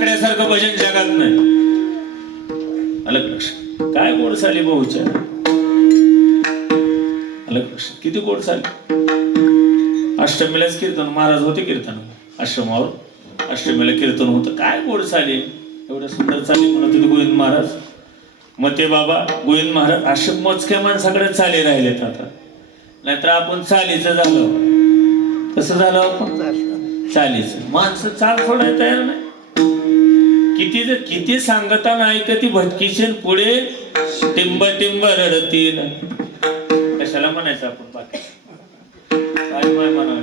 काकड्यासारखं भजन जगात नाही. अलग लक्ष काय गोड साली भाऊच्या, अलग लक्ष किती गोड साली. अष्टमीलाच कीर्तन महाराज होते, कीर्तन आश्रमावर अष्टमीला कीर्तन होतं. काय गोड साली, एवढ्या सुंदर चाली म्हणत होते गोविंद महाराज. मते बाबा गोविंद महाराज अशा मोजक्या माणसाकडे चाली राहिलेत आता. नाहीतर आपण चालीचं झालं. कसं झालं आपण चालीचं. माणसं चाल सोडायला तयार नाही. किती सांगताना ऐकती भटकीशील पुढे टिंब टिंब रडतील. कशाला म्हणायचं आपण बाकी काय माय म्हणावं.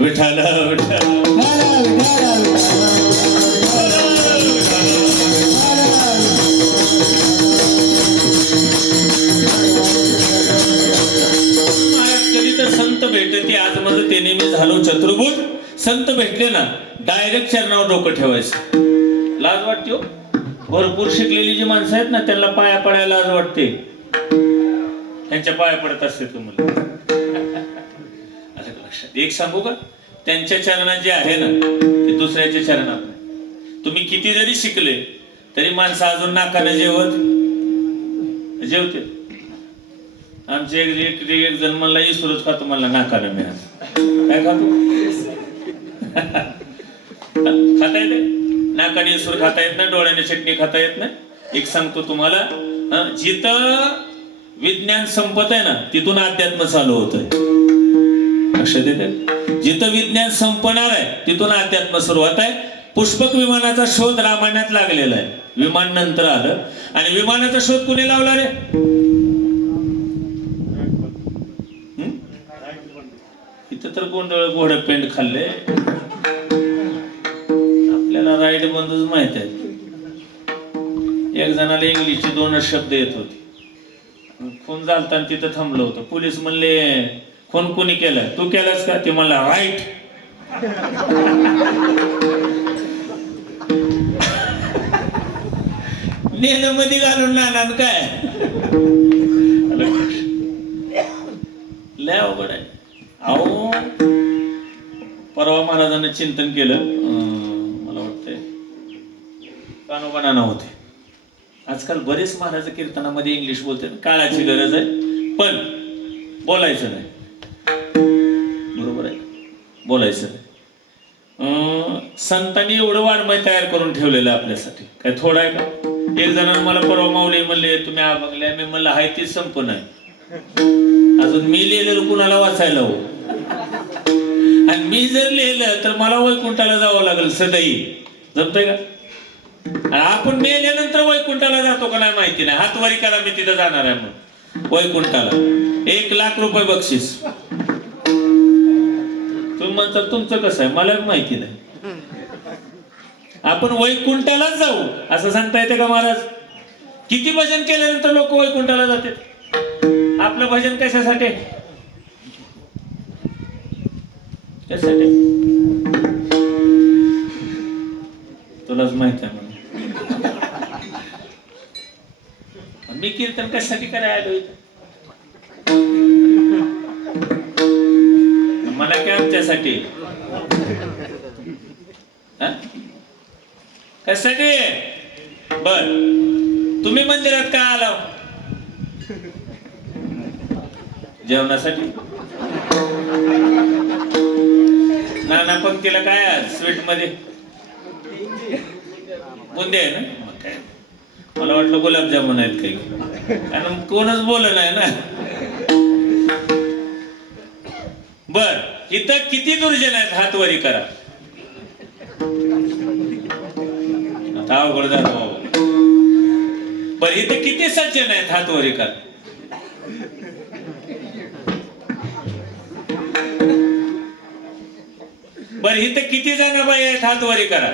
विठाल विठाल कधी तर संत भेटते. आज माझं ते नेहमी झालो चतुर्भुज. संत भेटले ना डायरेक्ट चरणावर डोकं ठेवायचं. लाज वाटते हो. भरपूर शिकलेली जी माणसं आहेत ना त्यांना पाया पडायला लाज वाटते. त्यांच्या पाया पडत असते तुम्हाला. लक्षात एक सांगू का, त्यांच्या चरणात जे आहे ना ते दुसऱ्याच्या चरणात नाही. तुम्ही किती जरी शिकले तरी माणसं अजून नाकाने जेवते. आमचे एक जण मला इसरूच खातो, मला नाकाने मिळालं. काय खातो खाता येते नाकाने इसरूर खाता येत नाही, डोळ्याने चटणी खाता येत नाही. एक सांगतो तुम्हाला, जिथं विज्ञान संपत आहे ना तिथून अध्यात्म चालू होत आहे. लक्षात येते. जिथं विज्ञान संपणार आहे तिथून अध्यात्म सुरुवात आहे. पुष्पक विमानाचा शोध रामायणात लागलेला आहे. विमान नंतर आलं. आणि विमानाचा शोध कुणी लावला रे? इथं तर गोंधळ घोडं पेंड खाल्ले. आपल्याला राईड बंधूच माहित आहे. एक जणाला इंग्लिशचे 2च शब्द येत होते. खून झालताना तिथं थांबलो होतो. पोलीस म्हणले खून कुणी केलं? तू केलास का? ते म्हणला राईट. नेलं मध्ये घालून नाना काय लय अवघड आहे. अहो परवा महाराजांना चिंतन केलं. मला वाटतंय कानोबा नाना होते. आजकाल बरेच महाराज कीर्तनामध्ये इंग्लिश बोलतात. काळाची गरज आहे पण बोलायचं नाही. बरोबर आहे, बोलायचं नाही. संतांनी एवढं वाङ्मय तयार करून ठेवलेलं आहे आपल्यासाठी. काय थोडं आहे का? एक जणांना मला परवा माऊली म्हणले तुम्ही आभागले. मी म्हणलं हाय तीच संप नाही. अजून मी लिहिलेलं कुणाला वाचायला हो. आणि मी जर लिहिलं तर मला वैकुंठाला जावं लागेल सदैव. जमतंय का? आपण मेल्यानंतर वैकुंठाला जातो का नाही माहिती नाही. हातवारी करा मी तिथं जाणार आहे मग वैकुंठाला. 1,00,000 रुपये बक्षीस. तुम्ही म्हणता तुमचं कसं आहे मला माहिती नाही. आपण वैकुंठालाच जाऊ असं सांगता येते का महाराज? किती भजन केल्यानंतर लोक वैकुंठाला जातात. आपलं भजन कशासाठी? कशासाठी तुलाच माहित आहे. मी कीर्तन कशासाठी करायला आलो इथं? मला काय आमच्यासाठी? कशासाठी? बर तुम्ही मंदिरात का आला? जेवणासाठी. नाना पंक्तीला काय स्वीट मध्ये बुंदी आहे ना. मला वाटलं गुलाबजामुन आहेत काही. कारण कोणच बोललं नाही ना. बर इथं किती दुर्जन आहेत? हातवरी करा. आता अवघड झालं बाबा. बर इथं किती सज्जन आहेत? हातवरी करा. बर इथं किती जण बाई आहेत? हातवरी करा.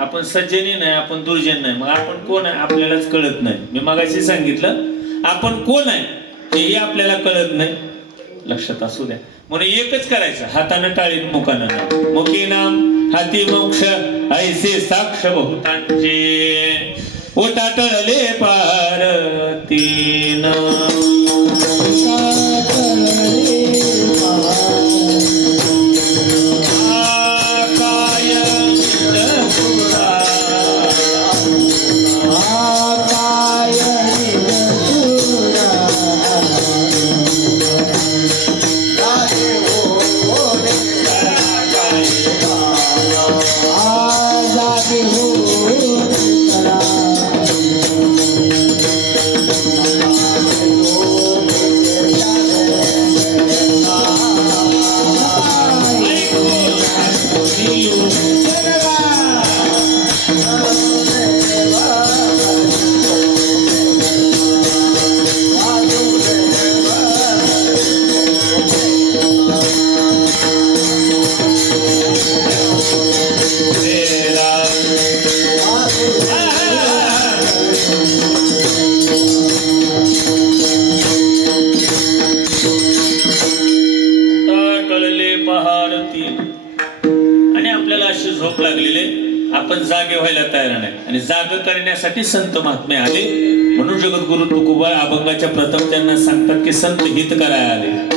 आपण सज्जनी नाही, आपण दुर्जन नाही. मग आपण कोण आहे आपल्यालाच कळत नाही. मी मगाशी सांगितलं आपण कोण आहे हेही आपल्याला कळत नाही. लक्षात असू द्या. म्हणून एकच करायचं, हातानं टाळीत मुखानं नाही. मुखी नाम हाती मोक्ष ऐसे साक्ष बहुतांचे ओटा टळले पार तीन. अशी झोप लागलेली आहे. आपण जागे व्हायला तयार नाही आणि जाग करण्यासाठी संत महात्मे आले. म्हणून जगद्गुरु तुकोबा अभंगाच्या प्रथम त्यांना सांगतात की संत हित करायला आले.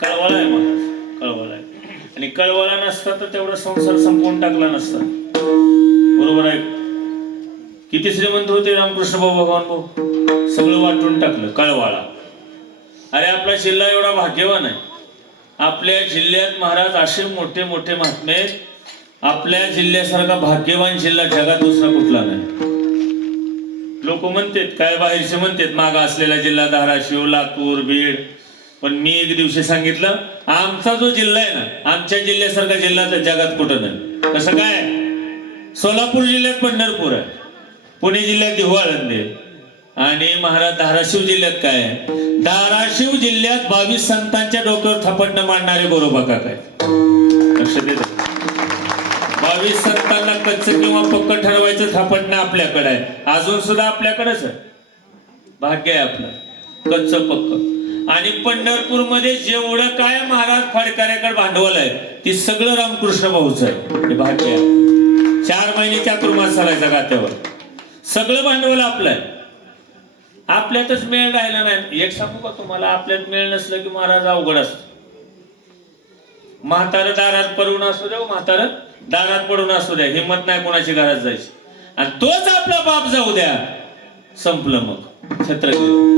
कळवळा आहे महाराज, कळवळा आहे. आणि कळवळा नसता तर तेवढा संसार संपवून टाकला नसता. बरोबर आहे. किती श्रीमंत होते रामकृष्ण भाऊ, भगवान भाऊ, सगळं वाटून टाकलं. कळवळा. अरे आपला जिल्हा एवढा भाग्यवान आहे. आपल्या जिल्ह्यात महाराज असे मोठे मोठे महात्मे आहेत. आपल्या जिल्ह्यासारखा भाग्यवान जिल्हा जगात दुसरा कुठला नाही. लोक म्हणतात काय, बाहेरचे म्हणतात मागा असलेला जिल्हा धाराशिव, लातूर, बीड. पण मी एक दिवशी सांगितलं आमचा जो जिल्हा आहे ना, आमच्या जिल्ह्यासारखा जिल्हा तर जगात कुठं नाही. कसं काय? सोलापूर जिल्ह्यात पंढरपूर आहे, पुणे जिल्ह्यात देहू आळंदी आणि महाराज धाराशिव जिल्ह्यात काय आहे? धाराशिव जिल्ह्यात 22 संतांच्या डोक्यावर थापटणं मांडणारे गोरोबा काका आहेत. लक्ष देत. 22 संतांना कच्च किंवा पक्क ठरवायचं थापटणं आपल्याकडे आहे. अजून सुद्धा आपल्याकडेच आहे. भाग्य आहे आपलं कच्च पक्क. आणि पंढरपूर मध्ये जेवढं काय महाराज फडकाऱ्याकडे भांडवल आहे ती सगळं रामकृष्ण भाऊच आहे. हे भाग्य आहे. 4 महिने चातुर्मास चालायचा गात्यावर. सगळं भांडवल आपलं आहे. आपल्यातच मेळ राहिला नाही. एक सांगू का तुम्हाला, आपल्यात मेळ नसलं की महाराज अवघड असत. म्हातारं दारात पडून असू द्या, म्हातारं दारात पडून असू द्या, हिंमत नाही कोणाची घरात जायची. आणि तोच आपला बाप जाऊ द्या, संपलं मग छत्र गेलं.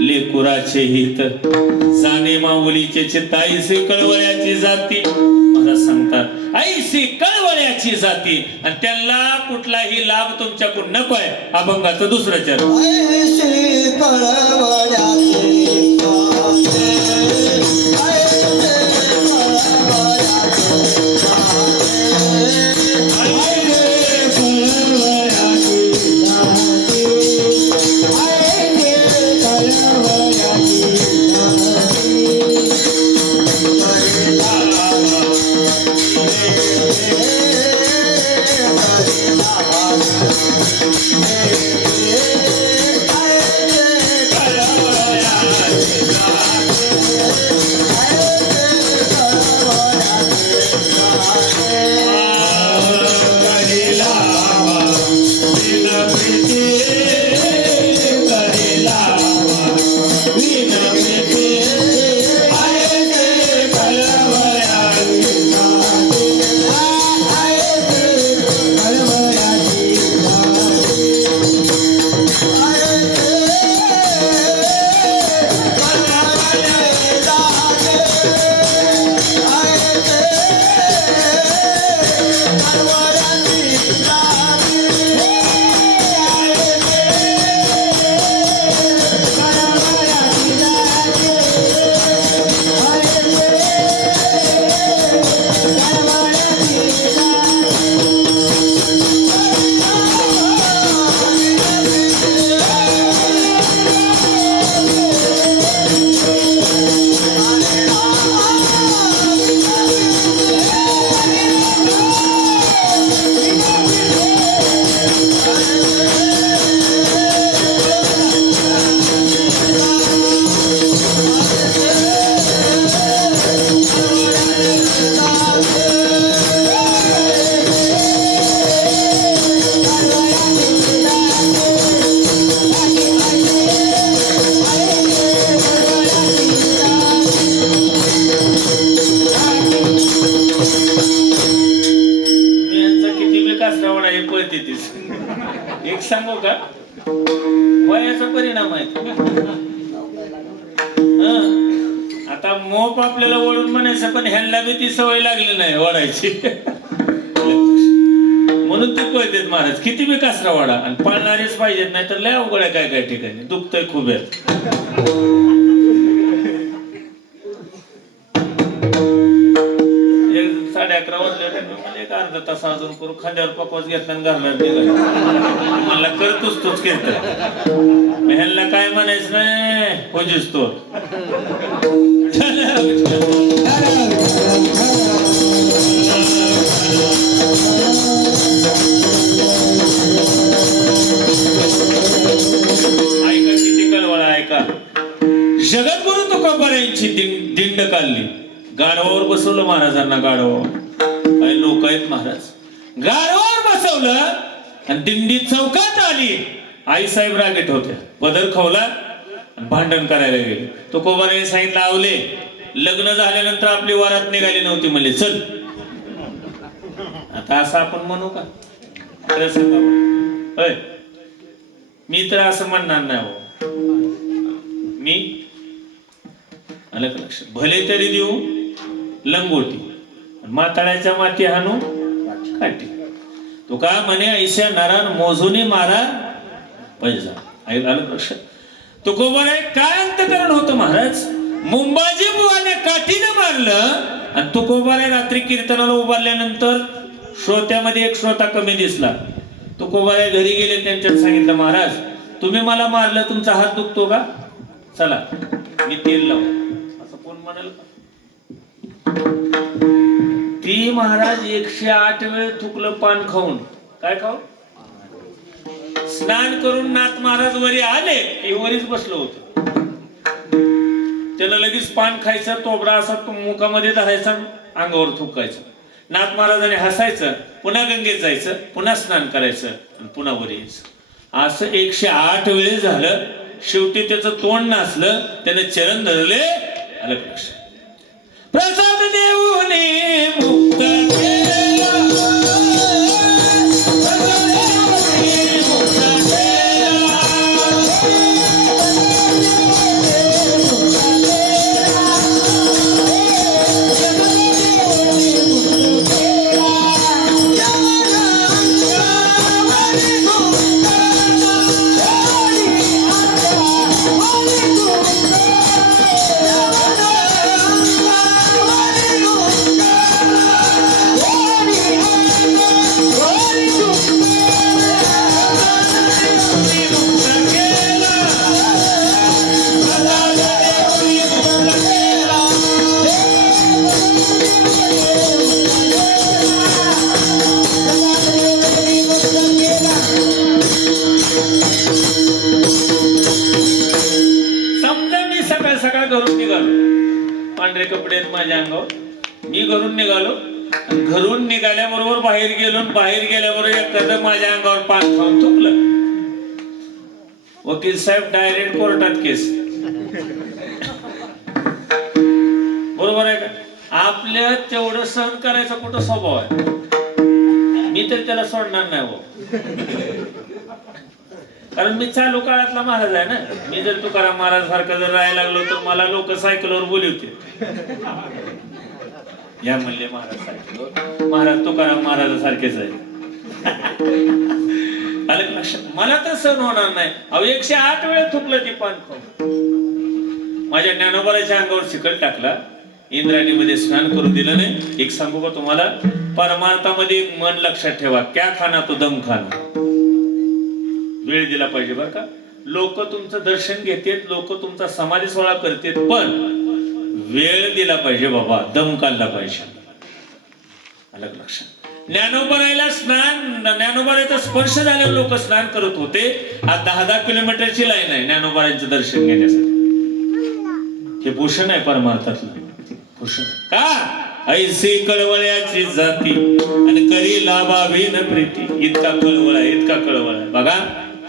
लेकुराचे हित जाणे माऊलीचे चित्त, ऐसी कळवळ्याची जाती महाराज सांगतात, ऐसी कळवळ्याची जाती. आणि त्यांना कुठलाही लाभ तुमच्याकडून नको आहे. अभंगाचं दुसरं चरण. ऐसी कळवळ्याची वय पळते तीच. एक सांगू का, वयाचा परिणाम आहे. आता मोप आपल्याला ओढून म्हणायचं, पण ह्यांना बी ती सवय लागली नाही ओढायची. म्हणून ती पळतेत महाराज. किती बी कासरा वाडा, आणि पाळणारेच पाहिजेत, नाही तर लय अवघड आहे. काय काय ठिकाणी दुखतंय खूप आहे. 11:30 वाजले, एक अर्धा तास अजून करू. खांद्यावर पकवास घेतला आणि घालणार निघाला. मला करतोच तोच केलं. ह्यांना काय म्हणायचं नाही, खोजीस तो. ऐका किती कळवळा, ऐका. जगद्गुरु तुकोबारायांची दिंड काढली. गाढवावर बसवलं महाराजांना. गाढवावर काही लोक आहेत महाराज. गाढवावर बसवलं आणि दिंडी चौकात आली. आई साहेब रागेट होत्या. पदर खवला आणि भांडण करायला गेले. तुकोबारायांनी सांगितलं, आवले लग्न झाल्यानंतर आपली वरात निघाली नव्हती म्हणले, चल. आता असं आपण म्हणू का? सांगा, मी तर असं म्हणणार नाही हो. मी आलं का लक्षात? भले तरी देऊ लंगोटी, माताळ्याच्या माती हाणू काठी. तो का म्हणे, ऐशा नारायण मोजूनी मारा पैजा. आलं लक्षात? तुकोबाराय काय अंतकरण होतं महाराज. मुंबाजी बुवाने काठीनं मारलं, आणि तुकोबाराय रात्री कीर्तनाला उभारल्यानंतर श्रोत्यामध्ये एक श्रोता कमी दिसला. तुकोबाराय घरी गेले, त्यांच्यात सांगितलं, महाराज तुम्ही मला मारलं, तुमचा हात दुखतो का? चला मी तेल लावू. असं कोण म्हणाल का? ती महाराज 108 वेळ थुकलं पान खाऊन. काय खाऊन? स्नान करून नाथ महाराज वरी आले की वरीच बसलो होतो. त्याला लगेच पान खायचं, तोबरा असा मुखामध्ये धरायचा, अंगावर थुकायचं. नाथ महाराजांनी हसायचं, पुन्हा गंगेत जायचं, पुन्हा स्नान करायचं, आणि पुन्हा वर यायचं. असं 108 वेळेस झालं. शेवटी त्याचं तोंड नाचलं, त्याने चरण धरले. आलं लक्षात? प्रसाद देऊने मुक्त केला, पांढरे कपडे आहेत माझ्या अंगावर. मी घरून निघालो, घरून निघाल्याबरोबर बाहेर गेलो, बाहेर गेल्याबरोबर एखादं माझ्या अंगावर पान खाऊन थुकलं. वकील साहेब डायरेक्ट कोर्टात केस. बरोबर आहे का? आपल्या तेवढं सहन करायचा कुठं स्वभाव आहे? मी तर त्याला सोडणार नाही हो. कारण मी चालू काळातला महाराज आहे ना. मी जर तुकाराम महाराज सारखं जर राहायला लागलो तर मला लोक सायकलवर बोलवते. या म्हणले महाराज सायकलवर, महाराज तुकाराम महाराजासारखेच आहे. आलं लक्षात? मला तर सहन होणार नाही. अहो 108 वेळा थुकलं ती पान खाऊन. माझ्या ज्ञानोबाच्या अंगावर शिकल टाकला. इंद्रायणीमध्ये स्नान करू दिलं नाही. एक सांगू का तुम्हाला, परमार्थामध्ये एक मन लक्षात ठेवा, क्या खाना तो दम खाना. वेळ दिला पाहिजे बरं का. लोक तुमचं दर्शन घेतात, लोक तुमचा समाधी सोहळा करतात, पण वेळ दिला पाहिजे बाबा, दम काढला पाहिजे. आलं लक्षात? ज्ञानोबारायला स्नान, ज्ञानोबारायचा स्पर्श झाल्यावर लोक स्नान करत होते. आज 10-10 किलोमीटरची लाईन आहे ज्ञानोबारायांचं दर्शन घेण्यासाठी. हे भूषण आहे परमार्थातलं भूषण. का? ऐसी कळवळ्याची जाती आणि करी लाभावीन प्रीती. इतका कळवळ आहे, इतका कळवळ आहे. बघा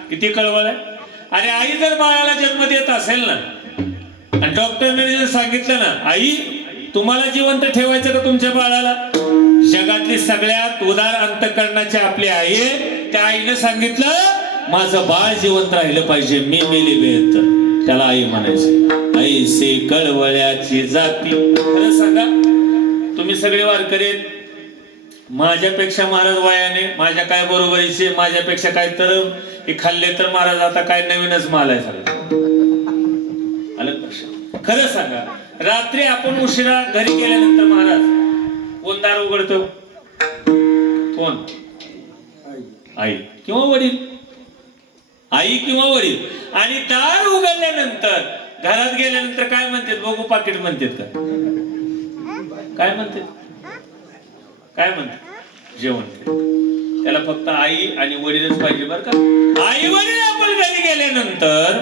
किती कळवळ आहे. आणि आई जर बाळाला जन्म देत असेल ना, डॉक्टरने सांगितलं ना, आई तुम्हाला जिवंत ठेवायचं का तुमच्या बाळाला, जगातली सगळ्यात उदार अंतःकरणाची आपली आई आहे. त्या आईने सांगितलं माझं बाळ जिवंत राहिलं पाहिजे, मी मेले बेहत्तर. त्याला आई म्हणायची. ऐसे कळवळ्याची जाती. खरं सांगा, तुम्ही सगळे वारकरी माझ्यापेक्षा महाराज वयाने माझ्या काय बरोबरीचे, माझ्यापेक्षा काय तर हे खाल्ले तर महाराज आता काय नवीनच माल आहे सगळं. आलं लक्षात? खरं सांगा, रात्री आपण उशिरा घरी गेल्यानंतर महाराज कोण दार उघडतो? कोण? आई किंवा वडील. आई किंवा वडील. आणि दार उघडल्यानंतर घरात गेल्यानंतर काय म्हणतात? बघू पाकिट म्हणतात का? काय म्हणतात? काय म्हणतात? जेवण. त्याला फक्त आई आणि वडीलच पाहिजे बरं का. आई वडील आपण घरी गेल्यानंतर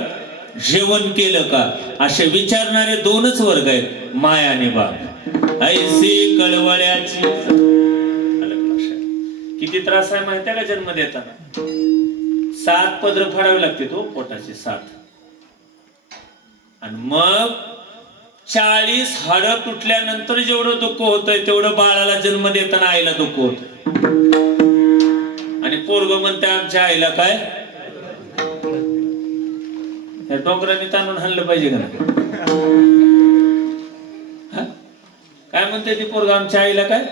जेवण केलं का असे विचारणारे दोनच वर्ग आहेत, माय आणि बाप. ऐसी कळवळ्याची. किती त्रास आहे माहिती आहे का जन्म देताना? 7 पदर फाडावे लागते तो पोटाचे 7. आणि मग 40 हाडं तुटल्यानंतर जेवढं दुःख होतंय तेवढं बाळाला जन्म देताना आईला दुःख होत. आणि पोरग म्हणते आमच्या आईला काय डोंगरांनी ताणून हाणलं पाहिजे का? काय म्हणते ती पोरग आमच्या आईला काय?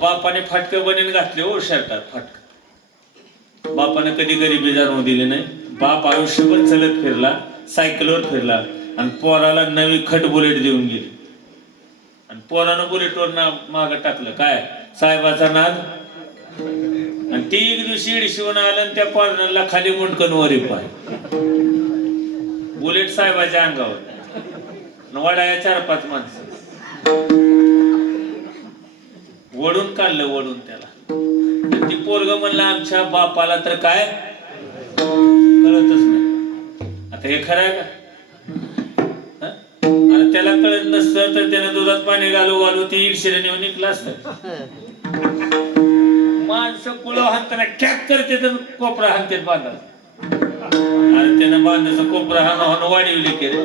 बापाने फाटकं बनेन घातले हो शर्टात. फाटक बापाने कधी गरिबी जाणवू दिली नाही. बाप आयुष्यभर चलत फिरला, सायकलवर फिरला आणि पोराला नवी खट बुलेट देऊन गेली. आणि पोरानं बुलेटवर माग टाकलं काय? साहेबाचा नाद. आणि ती एक दिवशी इडशिवून आलं आणि त्या कॉर्नरला खाली मुंडकन वरी पाय. बुलेट साहेबाच्या अंगावर. वडाया 4-5 माणसं वडून काढलं, वडून त्याला. ती पोरग म्हणलं आमच्या बापाला तर काय कळतच नाही. आता हे खरं आहे का? आणि त्याला कळत नसतं तर त्यानं दुधात पाणी घालू ती इडशिरा नेऊन निघलं असतं. माणसं कुळं हाणताना कॅक करते तर कोपरा हाणते बांधा. आणि त्यानं बांधाचं कोपरा हाणून वाढवली केले.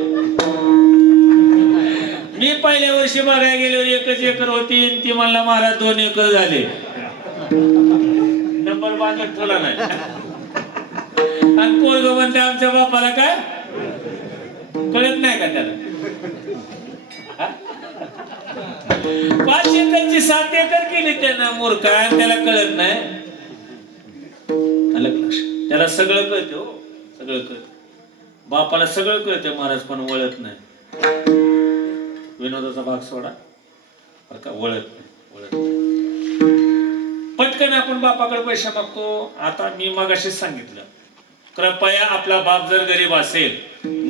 मी पहिल्या वर्षी बघायला गेल्यावर 1 एकर होती. ती म्हणला महाराज 2 एकर झाले. नंबर बांधत ठेवला नाही. आणि पोरग म्हणते आमच्या बापाला काय कळत नाही का त्याला? 5 एकरची 7 एकर केली त्यानं मूर्ख. त्याला कळत नाही. त्याला सगळं कळतं हो, सगळं कळतं. बापाला सगळं कळतं महाराज, पण वळत नाही. विनोदाचा भाग सोडा बरं का. वळत नाही. पटकन आपण बापाकडे पैसे मागतो. आता मी मगाशीच सांगितलं, कृपया आपला बाप जर गरीब असेल,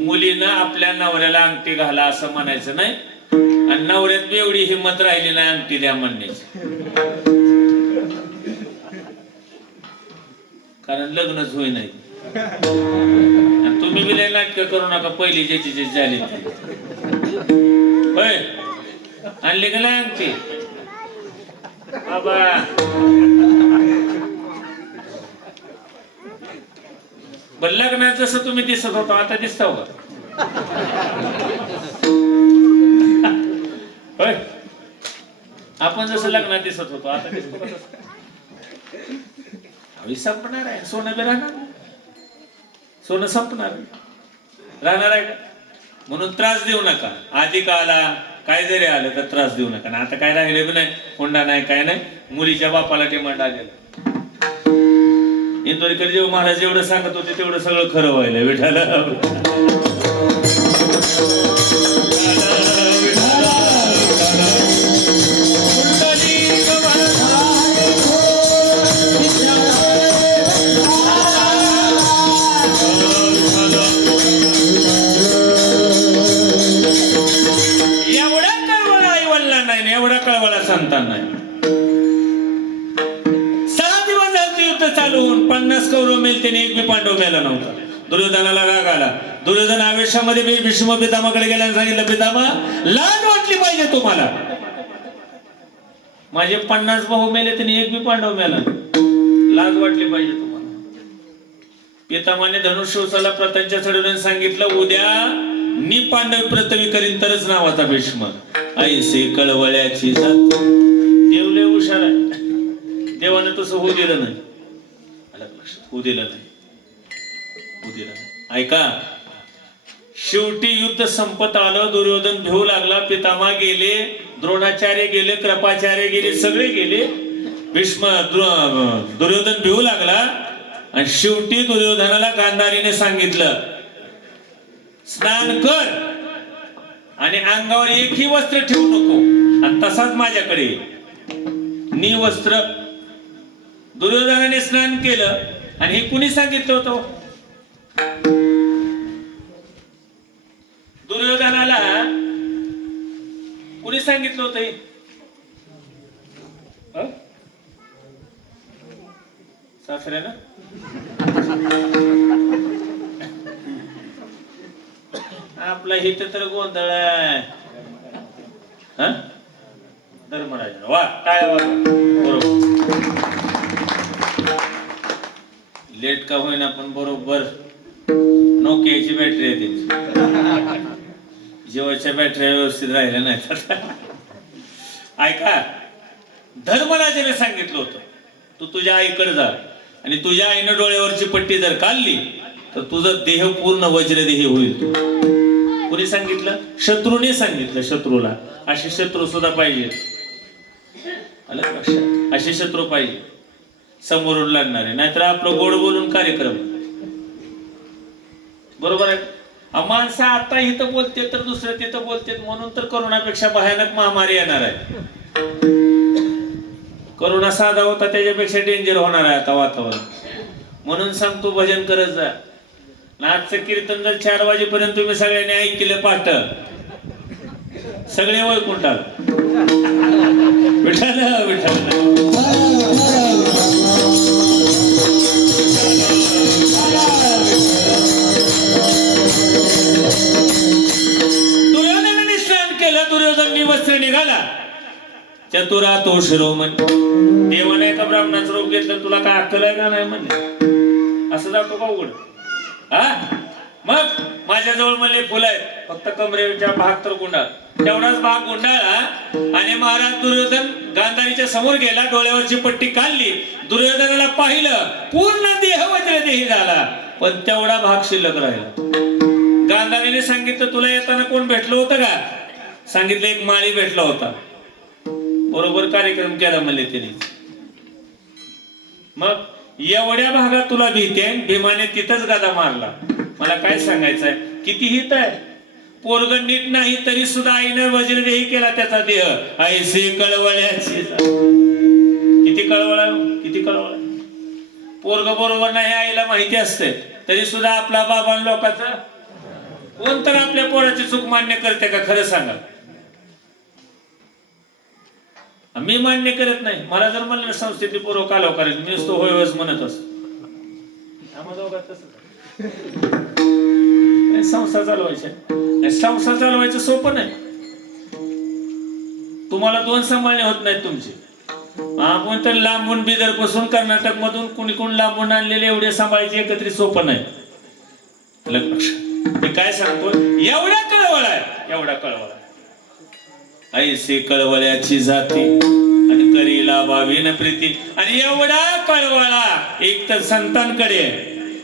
मुलीनं आपल्या नवऱ्याला अंगठी घाला असं म्हणायचं नाही. आणि नवऱ्यात एवढी हिंमत राहिली नाही अंगठी द्या म्हणण्याची, कारण लग्नच होई नाही. आणि तुम्ही बी लय नाटकं करू नका. पहिली ज्याची जे झाली होय आणली का नाही अंगठी बाबा? बर लग्नात जसं तुम्ही दिसत होता आता दिसता का? होय आपण जसं लग्नात दिसत होतो आता दिसतो का? संपणार आहे. सोनं बी राहणार, सोनं संपणार राहणार आहे का? म्हणून त्रास देऊ नका. आधी का आला काय जरी आलं तर त्रास देऊ नका. आता काय राहिले बी नाही, हुंडा नाही, काय नाही. मुलीच्या बापाला डिमांड आलेलं. इंदोरीकर जेव्हा महाराज जेवढं सांगत होते तेवढं सगळं खरं व्हायला विठाला. एवढा कळवळा संतान नाही. 6 दिवस झाले युद्ध चालून 50 कौरव मेल, त्याने एक बी पांडव मेला नव्हता. दुर्योधनाला राग आला. दुर्योधन आवेशामध्ये भीष्म पितामाकडे गेला आणि सांगितलं, पितामा लाज वाटली पाहिजे तुम्हाला. माझे 50 भाऊ मेले, त्याने एक बी पांडव मेला. लाज वाटली पाहिजे तुम्हाला. पितामाने धनुष्य उचलला, प्रतांच्या चढवण्याने सांगितलं, उद्या मी पांडव प्रतवी करीन तरच नावाचा भीष्म. ऐसे कळवळ्याची जात. देवले हुशार आहे. देवानं तसं होऊ दिलं नाही. आलं का लक्षात? होऊ दिलं नाही. होऊ दिलं नाही. ऐका, शेवटी युद्ध संपत आलं. दुर्योधन भिवू लागला. पितामह गेले, द्रोणाचार्य गेले, कृपाचार्य गेले, सगळे गेले. भीष्म दुर्योधन भिवू लागला आणि शेवटी दुर्योधनाला गांधारीने सांगितलं, स्नान कर आणि अंगावर एकही वस्त्र ठेवू नको आणि तसाच माझ्याकडे निवस्त्र. दुर्योधनाने स्नान केलं आणि हे कुणी सांगितलं होतं? दुर्योधनाला कुणी सांगितलं होतं हे? सासऱ्यानं? आपला हित तर गोंधळ आहे. धर्मराज वा काय बरोबर. लेट का होईना पण बरोबर नोकियाची बॅटरी आहे त्यांची. जिओच्या बॅटरी व्यवस्थित राहिल्या नाहीत. ऐका, धर्मराजाने सांगितलं होतं तू तुझ्या आईकडे जा आणि तुझ्या आईनं डोळ्यावरची पट्टी जर काढली तर तुझं देह पूर्ण वज्रदेही होईल. कोणी सांगितलं? शत्रूने सांगितलं. शत्रूला असे शत्रू सुद्धा पाहिजे. आलं लक्षात? असे शत्रू पाहिजे समोरून लढणारे, नाहीतर आपलं गोड बोलून कार्यक्रम. बरोबर आहे. माणसं आता इथं बोलते तर दुसरं तिथं बोलते, म्हणून तर करोनापेक्षा भयानक महामारी येणार आहे. करोना साधा होता त्याच्यापेक्षा डेंजर होणार आहे आता वातावरण. म्हणून सांगतो भजन करत जा. आजचं कीर्तन जर 4 वाजेपर्यंत तुम्ही सगळ्यांनी ऐकलं पाठ सगळे वैकुंठात. विठ्ठल विठ्ठल. दुर्योधनाने स्नान केलं. दुर्योधन निवस्त्र निघाला. चतुरा तो शिरोमणी. देवाने एका ब्राह्मणाचं रूप घेतलं. तुला काय अक्कल आहे का नाही म्हणले. असं जातो का उघड? मग माझ्याजवळ म्हणले फुलं आहेत, फक्त कमरेच्या भाग तर गुंडाळ. तेवढाच भाग गुंडाळला आणि महाराज दुर्योधन गांधारीच्या समोर गेला. डोळ्यावरची पट्टी काढली. दुर्योधनाला पाहिलं. पूर्ण देह वज्रदेही झाला, पण तेवढा भाग शिल्लक राहिला. गांधारीने सांगितलं, तुला येताना कोण भेटलं होतं का? सांगितलं, एक माळी भेटला होता. बरोबर कार्यक्रम केला म्हणले तिने. मग एवढ्या भागात तुला भीती आहे. भीमाने तिथंच गदा मारला. मला काय सांगायचंय, किती हित आहे. पोरग नीट नाही तरी सुद्धा आईने वज्रदेही केला त्याचा देह. ऐसे कळवळ्याची. किती कळवळा, किती कळवळा. पोरग बरोबर नाही आईला माहिती असते, तरी सुद्धा आपला बाबा लोकांचा कोण तर आपल्या पोराची चूक मान्य करते का? खरं सांगा. मी मान्य करत नाही. मला जर म्हणलं संस्थेची पूर्व कालव करेल, मी तो होय होयच म्हणत असतो. संस्था चालवायच्या. संस्था चालवायचं सोपं नाही. तुम्हाला 2 सांभाळणे होत नाहीत तुमचे. आपण तर लांबून बिदर पासून कर्नाटक मधून कुणी कोण लांबून आणलेले एवढे सांभाळायचे एकत्रित सोपं नाही. लक्ष मी काय सांगतो, एवढा कळवळा आहे, एवढा कळवळा. ऐसे कळवळ्याची जाती आणि करीला भावीन प्रीती. आणि एवढा कळवळा एक तर संतांकडे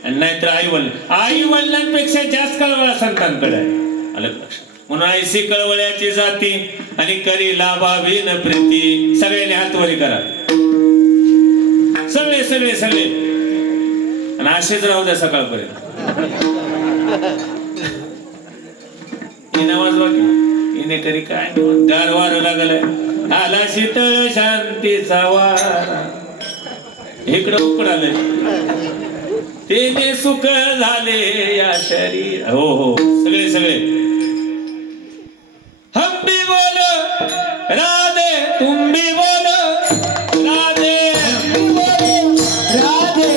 आणि नाहीतर आई वडिलांपेक्षा जास्त कळवळा संतांकडे आहे. आलं लक्षात? म्हणून ऐसी कळवळ्याची जाती आणि करीला भावीन प्रीती. सगळ्यांनी हात वरी करा. सगळे सगळे सगळे. आणि असेच राहू द्या सकाळपर्यंत. वाजवा की इने करी काय गार वार लागलाय. आला शीतळ शांतीचा वारा. इकडं उकडालय. तेने सुख झाले या शरीर. हो हो सगळे सगळे. हम भी बोलो राधे, तुम भी बोलो राधे. राधे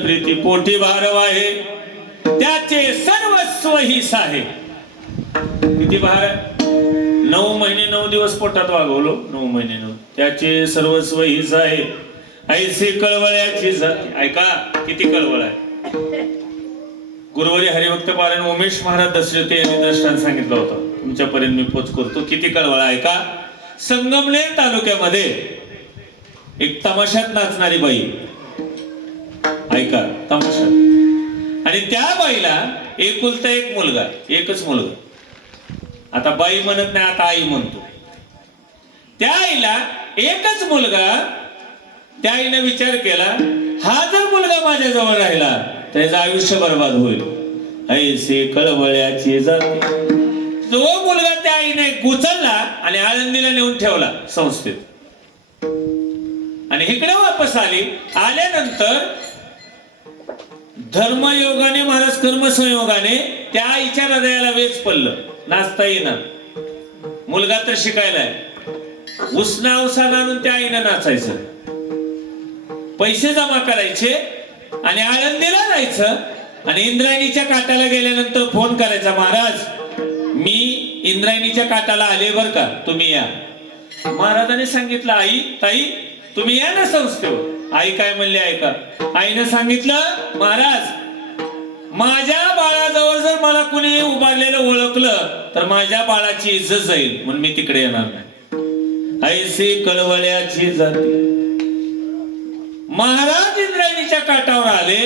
प्रीती पोटी भारव आहे त्याचे सर्वस्व हिस आहे. किती भार? 9 महिने 9 दिवस पोटात वागवलो. 9 महिने 9 त्याचे सर्वस्व हिस आहे. ऐसे कळवळ्याची जाती. ऐका किती कळवळ आहे. गुरुवारी हरिभक्त पारायण उमेश महाराज दशरथे यांनी दृष्टांत सांगितलं होतं. तुमच्यापर्यंत मी पोच करतो. किती कळवळ आहे का. संगमनेर तालुक्यामध्ये एक तमाशात नाचणारी बाई. ऐका तमाशात. आणि त्या बाईला एकुलता एक मुलगा. एकच मुलगा. आता बाई म्हणत नाही, आता आई म्हणतो. त्या आईला एकच मुलगा. त्या आईने विचार केला, हा जर मुलगा माझ्या जवळ राहिला त्याचं आयुष्य बर्बाद होईल. ऐसे कळवळ्याची जाती. जो मुलगा त्या आईने उचलला आणि आळंदीला नेऊन ठेवला संस्थेत. आणि इकडे वापस आली. आल्यानंतर धर्मयोगाने महाराज कर्मसंयोगाने त्या आईच्या हृदयाला वेच पडलं. नाचता येणार. मुलगा तर शिकायलाय. उसना अवसान आणून त्या आईनं नाचायचं. पैसे जमा करायचे आणि आळंदीला जायचं. आणि इंद्रायणीच्या काटाला गेल्यानंतर फोन करायचा, महाराज मी इंद्रायणीच्या काटाला आले बर का, तुम्ही या. महाराजांनी सांगितलं, आई ताई तुम्ही या ना संस्थेवर. आई काय म्हणली ऐका. आईने सांगितलं, महाराज माझ्या बाळाजवळ जर मला कुणी उभारलेलं ओळखलं तर माझ्या बाळाची इज्जत जाईल म्हणून मी तिकडे येणार नाही. ऐसे कळवळ्याची जाती. महाराज इंद्रायणीच्या काठावर आले.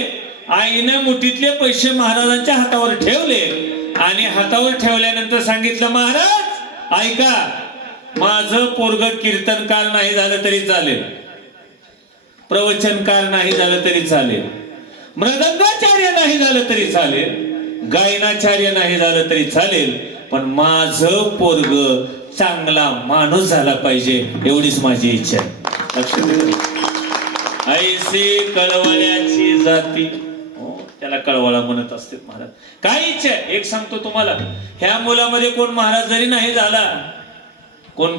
आईनं मुठीतले पैसे महाराजांच्या हातावर ठेवले आणि हातावर ठेवल्यानंतर सांगितलं, महाराज ऐका, माझं पोरग कीर्तनकार नाही झालं तरी चालेल, प्रवचनकार नाही झालं तरी चालेल, मृदंगाचार्य नाही झालं तरी चालेल, गायनाचार्य नाही झालं तरी चालेल, पण माझं पोरग चांगला माणूस झाला पाहिजे, एवढीच माझी इच्छा आहे. लक्षात ठेवा. ऐसे कळवळ्याची जाती. त्याला कळवळा म्हणत असते महाराज. काय इच्छा आहे एक सांगतो तुम्हाला. ह्या मुलामध्ये कोण महाराज जरी नाही झाला, कोण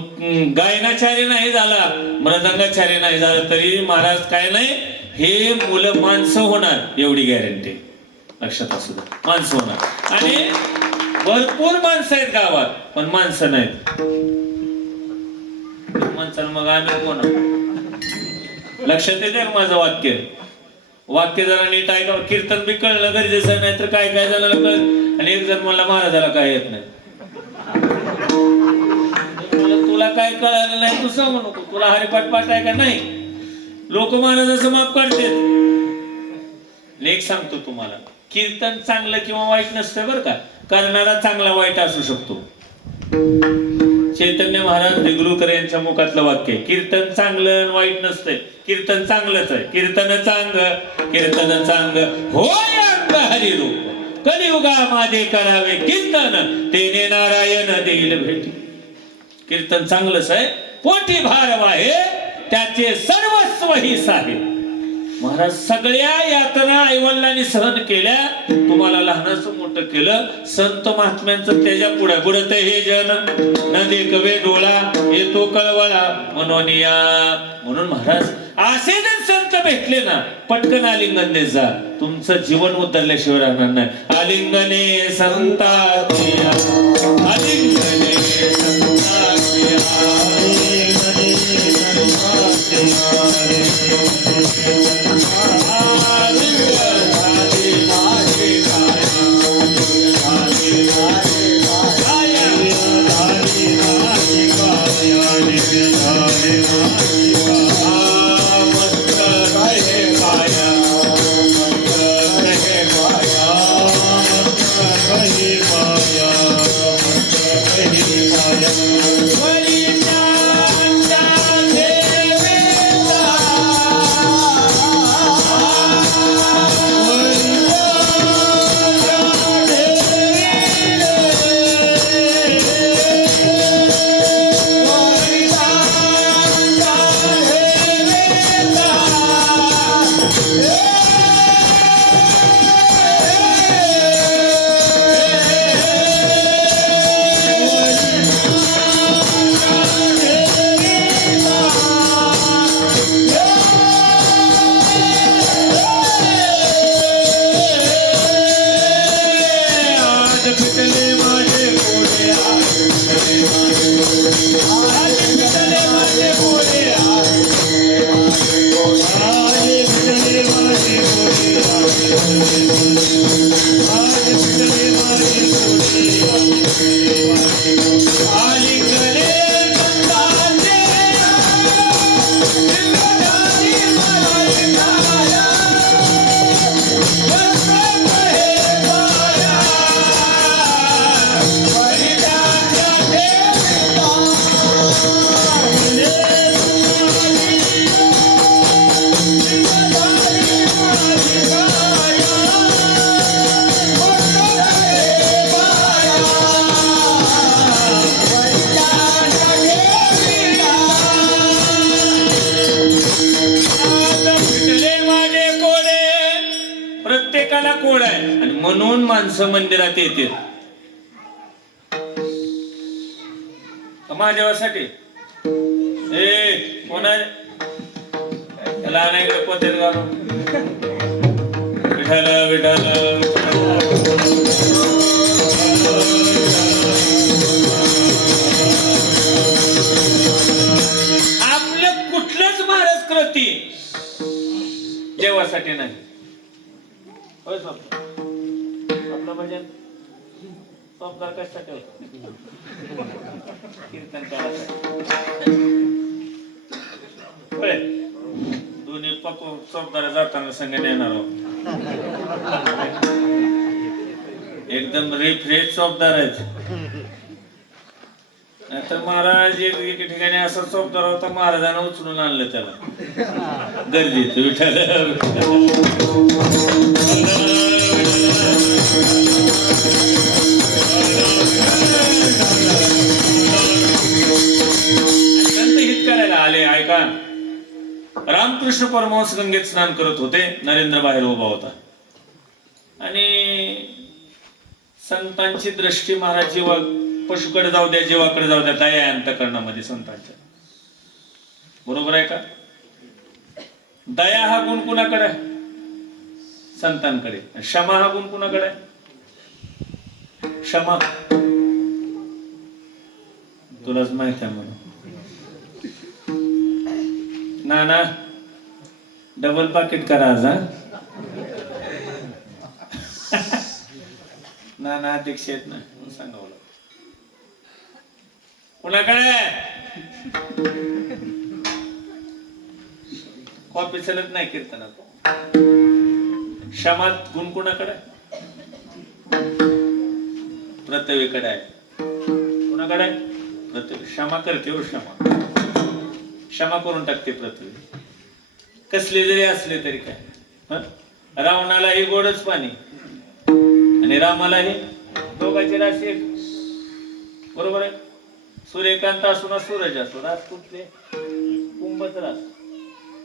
गायनाचार्य नाही झाला, मृदंगाचार्य नाही झाला, तरी महाराज काय नाही, हे मुलं माणसं होणार एवढी गॅरंटी लक्षात असू द्या. माणसं होणार. आणि भरपूर माणसं आहेत गावात, पण माणसं नाहीत. माणसाला मग आम्ही कोण लक्षात येते माझं वाक्य जरा नीट ऐका. कीर्तन बी कळलं गरजेचं नाही तर काय काय जणाला कळ. आणि एक जण मला महाराजाला काय येत नाही. तुला काय कळालं नाही तू सांगू नको. तुला हरिपाठ पाठ आहे का नाही. लोक महाराजाचं माफ करतात. एक सांगतो तुम्हाला, कीर्तन चांगलं किंवा वाईट नसतं बरं का. करणारा चांगला वाईट असू शकतो. चैतन्य महाराज देगलूरकर यांच्या मुखातलं वाक्य आहे, कीर्तन चांगलं वाईट नसतंय, कीर्तन चांगलंच आहे. कीर्तन चांग होय अंग हरिरूप, कलियुगा माझे करावे कीर्तन, तेने नारायण देईल भेटी. कीर्तन चांगलंच आहे. पोटी भार वाहे त्याचे सर्वस्व ही साहे. महाराज सगळ्या यातना आईवडिलांनी सहन केल्या, तुम्हाला लहानाचं मोठं केलं. संत महात्म्यांचं त्याच्या पुढे बुडत हे जन न देखवे डोळा येतो कळवळा मनोनिया. म्हणून महाराज असे जर संत भेटले ना, पटकन आलिंगन देत जा, तुमचं जीवन उतरल्याशिवाय राहणार नाही. आलिंगने संतात्या, आलिंगने कोड आहे. आणि म्हणून माणसं मंदिरात येते महादेवासाठी. कोण आहे लहान आहे पोतेत घालून विठाला विठाला आपलं कुठलंच महाराज कृती देवासाठी नाही. आपलं भजन चोपदार कशासाठी होता? कीर्तन करायचं. दोन्ही पप्पू चोपदार जाताना संग येणार आहोत. एकदम रिफ्रेश चोपदार आहेत. तर महाराज एक ठिकाणी असा चोपदार होता, महाराजांना उचलून आणलं त्याला गर्दीत. विठ्ठल संत हित करायला आले. ऐका, रामकृष्ण परमहंस गंगेत स्नान करत होते. नरेंद्र बाहेर उभा होता आणि संतांची दृष्टी महाराज जीवा पशुकडे जाऊ द्या, जीवाकडे जाऊ द्या, दया अंतःकरणामध्ये संतांच्या. बरोबर आहे का? दया हा गुण कुणाकडे? संतांकडे. क्षमा हा गुण कुणाकडे? क्षमा तुलाच माहित आहे म्हणून. ना डबल पाकिट करा आज. ना अध्यक्ष आहेत ना, सांगा बोला कुणाकडे कॉपी चलत नाही कीर्तनात. क्षमात गुण कुणाकडे? पृथ्वीकडे आहे. कुणाकडे? पृथ्वी. क्षमा करते हो, क्षमा करून टाकते पृथ्वी. कसले जरी असले तरी काय. रावणालाही गोडच पाणी आणि रामालाही. दोघांची राशी एक. बरोबर आहे. सूर्यकांत असो ना सूरज असो, रास कुठले? कुंभच रास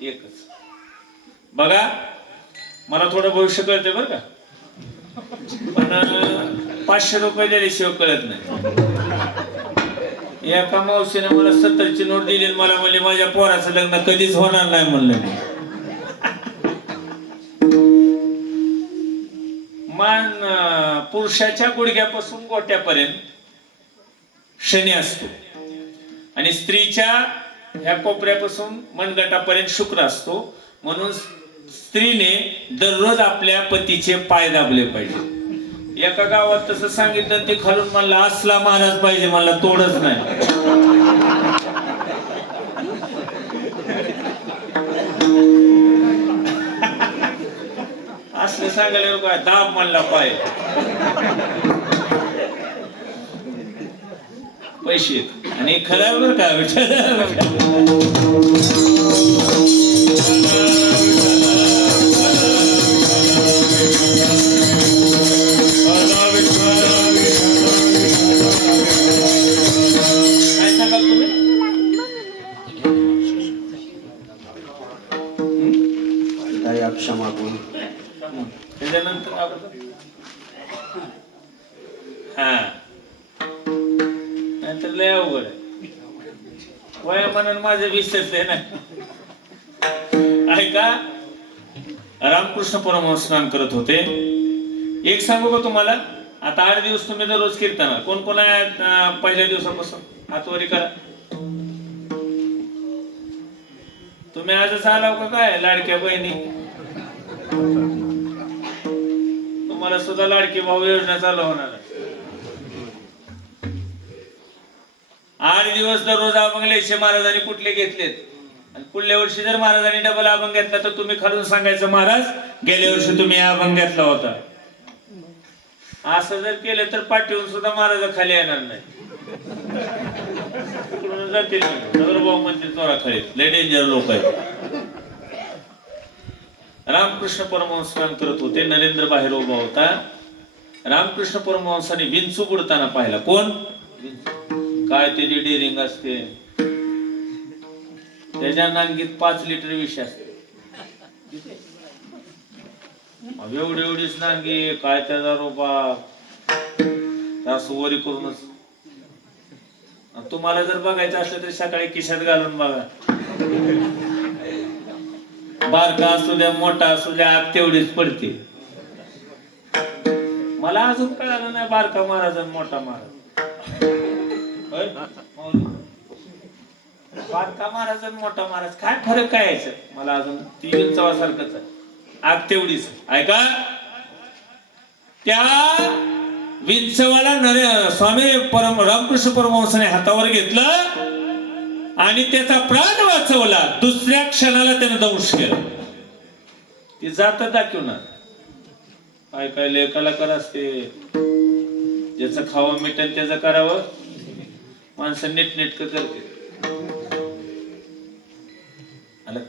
एकच. बघा, मला थोडं भविष्य कळते बरं का, पण 500 रुपये दिल्याशिवाय कळत नाही. एका मावशीने मला 70ची नोट दिली, मला म्हणले माझ्या पोराचं लग्न कधीच होणार नाही म्हणलं. मान पुरुषाच्या गुडघ्यापासून गोट्यापर्यंत शनी असतो आणि स्त्रीच्या ह्या कोपऱ्यापासून मनगटापर्यंत शुक्र असतो. म्हणून स्त्रीने दररोज आपल्या पतीचे पाय दाबले पाहिजे. एका गावात तसं सांगितलं, ते खालून म्हणला असला महाराज पाहिजे, मला तोडच नाही. असलं सांगायला काय दाब म्हणला पाय. पैसे आणि खरं बरं का काय सांगाल तुम्ही? क्षमा करून त्याच्यानंतर हा नाहीतर लय अवघड आहे. वयामानानं माझं विसरते ना. ऐका, रामकृष्ण परमहंस स्नान करत होते. एक सांगू का तुम्हाला, आता 8 दिवस तुम्ही दररोज कीर्तन. कोण कोण आहे पहिल्या दिवसापासून? हातवरी करा. तुम्ही आजच आलाव का काय लाडक्या बहिणी? तुम्हाला सुद्धा लाडकी भाऊ योजना चालू होणार आहे. 8 दिवस दररोज अभंग लिहायचे. महाराजांनी कुठले घेतलेत? आणि पुढल्या वर्षी जर महाराजांनी डबल अभंग घेतला तर तुम्ही खालून सांगायचं, महाराज गेल्या वर्षी तुम्ही अभंग घेतला होता. असं जर केलं तर पाठीवून सुद्धा महाराज खाली येणार नाही. जातील नगरभाऊ म्हणतील चोरा खाली. लय डेंजर लोक आहेत. रामकृष्ण परमहंस स्नान करत होते. नरेंद्र बाहेर उभा होता. रामकृष्ण परमहंसाने विंचू बुडताना पाहिला. कोण? काय त्याची डेरिंग असते. त्याच्या नांगीत 5 लिटर विष असते. एवढीच नांगी, काय त्याचा रोपा असं वरी करूनच. तुम्हाला जर बघायचं असलं तरी सकाळी खिशात घालून बघा. बारका असू द्या मोठा असू द्या, आग तेवढीच पडते. मला अजून कळालं नाही बारका महाराज आणि मोठा महाराज. बारका महाराज आणि मोठा महाराज काय फरक काय यायचं? मला अजून ती विंचवासारखंच आहे. आग तेवढीच. ऐका, त्या विंचवाला स्वामी रामकृष्ण परमहंसाने हातावर घेतलं आणि त्याचा प्राण वाचवला. दुसऱ्या क्षणाला त्याने दंश केला. ती जात दाखवणार काय काय लय कलाकार असते. ज्याचं खावं मिटन त्याचं करावं. माणसं नीटनेटकं करते. आलं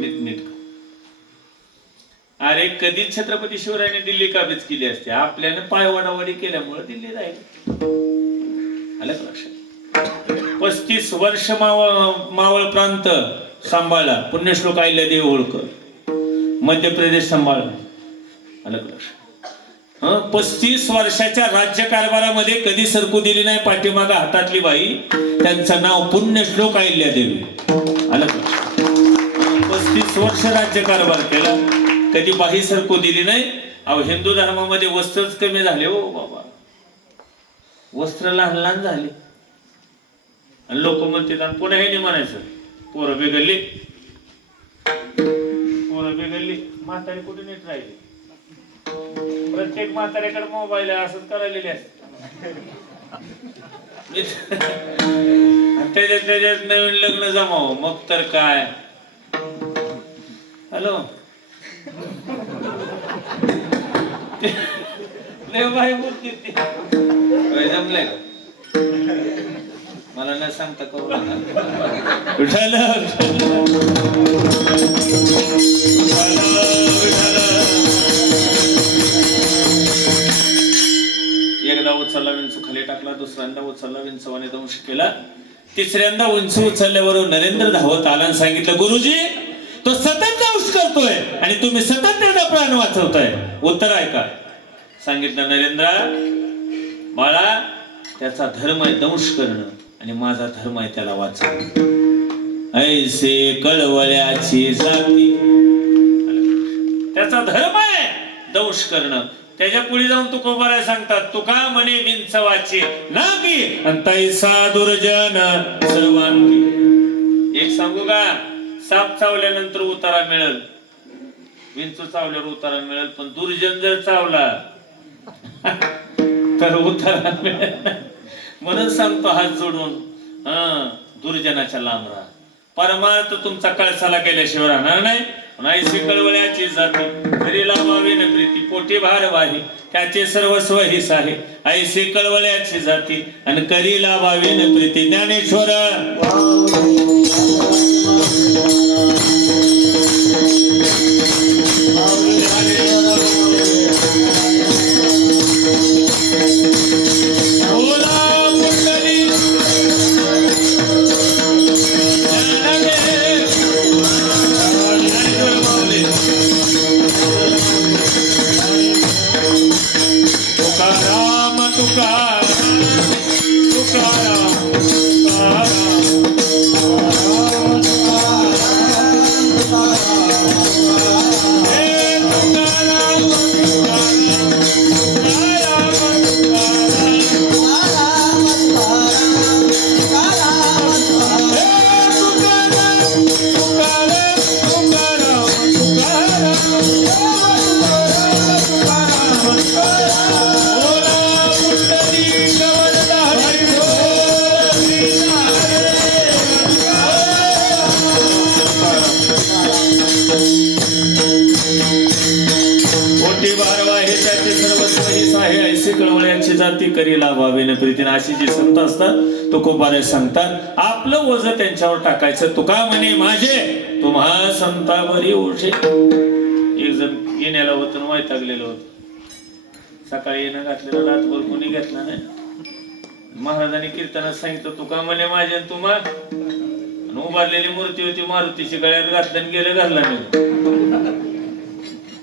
नीटनेटकं. अरे कधी छत्रपती शिवरायांनी दिल्ली काबीज केली असते. आपल्याने पायवाडावाडी केल्यामुळे दिल्ली राहिली. आलं का लक्षात. 35 वर्ष मावळ प्रांत सांभाळला पुण्यश्लोक अहिल्यादेवी होळकर. मध्य प्रदेश सांभाळला. आलं का लक्षात. 35 वर्षाच्या राज्यकारभारामध्ये कधी सरकू दिली नाही पाठीमागा हातातली बाई. त्यांचं नाव पुण्यश्लोक अहिल्यादेवी. आलं का. 35 वर्ष राज्यकारभार केला. कधी बाही सरकू दिली नाही. अहो हिंदू धर्मामध्ये वस्त्रच कमी झाले हो बाबा. वस्त्र लहान लहान झाले आणि लोक म्हणतात. आणि पुन्हा हे नाही म्हणायचं पोरं बिघडली. पोरं बिघडली. म्हातारी कुठे नीट राहिली. प्रत्येक म्हाताऱ्याकडे मोबाईल आहे. असंच करायलेले असते. त्याच्यात नवीन लग्न जमावं मग तर काय. हॅलो बाई बोलते ती जमलंय का मला न सांगता करू नका. एकदा उचलला विंचू खाली टाकला. दुसऱ्यांदा उचलला विंचवाने दंश केला. तिसऱ्यांदा उंच उचलल्यावर नरेंद्र धावत आला आणि सांगितलं गुरुजी तो सतत दंश करतोय आणि तुम्ही सतत त्याचा प्राण वाचवताय. उत्तर आहे का. सांगितलं नरेंद्र बाळा त्याचा धर्म आहे दंश करणं आणि माझा धर्म आहे त्याला वाचवणं. ऐसे कळवळ्याची जाती. त्याचा धर्म आहे दंश करणं. त्याच्या पुढे जाऊन तुकोबाराय सांगतात तुका म्हणे विंचवाची नागी आणि तैसा दुर्जन सर्वांगी. एक सांगू का. साप चावल्यानंतर उतारा मिळेल. विंचू चावल्यावर उतारा मिळेल. पण दुर्जन जर चावला तर उतारा मिळेल. म्हणून सांगतो हात जोडून दुर्जनाच्या लांब राहा. परमार्थ तुमचा कळसाला गेल्याशिवाय राहणार नाही. ऐसी कळवळ्याची जाती घरी लावावी न प्रीती पोटी भार वाही त्याचे सर्वस्व हिस आहे. ऐसी कळवळ्याची जाती आणि करी लावावी न प्रीती. ज्ञानेश्वर जाती करी लाभावे न प्रीतीने. अशी जी संत असतात तुकोबारे सांगतात आपलं वज त्यांच्यावर टाकायचं. तुका म्हणे माझे तुम्हा संतावरी ओझे. एक जण येण्याला होतं वैतागलेलं होतं. सकाळी येणं घातलेलं रातभर कोणी घेतला नाही. महाराजांनी कीर्तनात सांगितलं तुका म्हणे माझे तुम्हा. उभारलेली मूर्ती होती मारुतीची गळ्यात घातलं गेलं घालला नाही.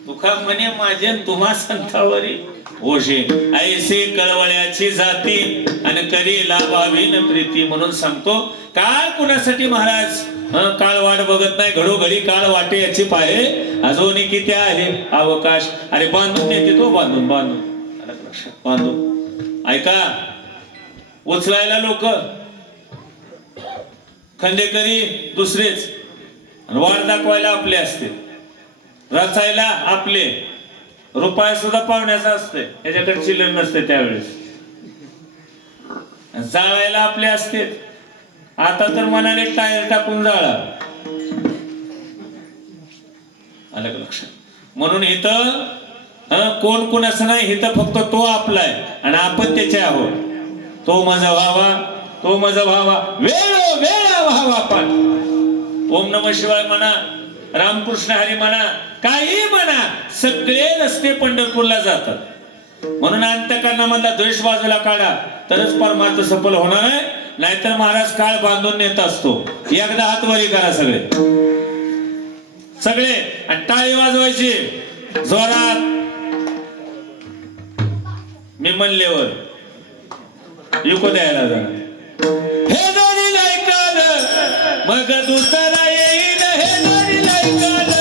तुका म्हणे माझे तुम्हा संतावरी ओझे. ऐसे कळवळ्याची जाती आणि करी लाभावी न प्रीती. म्हणून सांगतो काळ कुणासाठी महाराज काळ वाट बघत नाही. घडोघडी काळ वाटे याची पाहे अजून किती आहे अवकाश. अरे बांधून देते तो बांधून बांधून बांधून. ऐका उचलायला लोक खंडेकरी दुसरेच. वाट दाखवायला आपले असते. रचायला आपले रुपया सुद्धा पाहुण्याचा असतोय, त्याच्याकडे चिल्लर नसते त्यावेळेस. जाळायला आपले असते. आता तर मनाने टायर टाकून जाळा. आलं का लक्षात? म्हणून इथं कोण कोणाचं नाही, इथं फक्त तो आपला आहे आणि आपण त्याचे आहोत. तो माझा व्हावा, तो माझा व्हावा, वेळोवेळा व्हावा. आपण ओम नमः शिवाय म्हणा, रामकृष्ण हरी म्हणा, काही म्हणा, सगळे रस्ते पंढरपूरला जातात. म्हणून अंतःकरणामधला द्वेष बाजूला काढा, तरच परमार्थ सफल होणार आहे. नाहीतर महाराज काळ बांधून नेत असतो. एकदा हात वरी करा सगळे सगळे आणि टाळी वाजवायची जोरात. मी म्हणल्यावर युको द्यायला जरा. हे दोन्ही ऐकाल मग दुसरा येईल. हे दोन्ही ऐकाल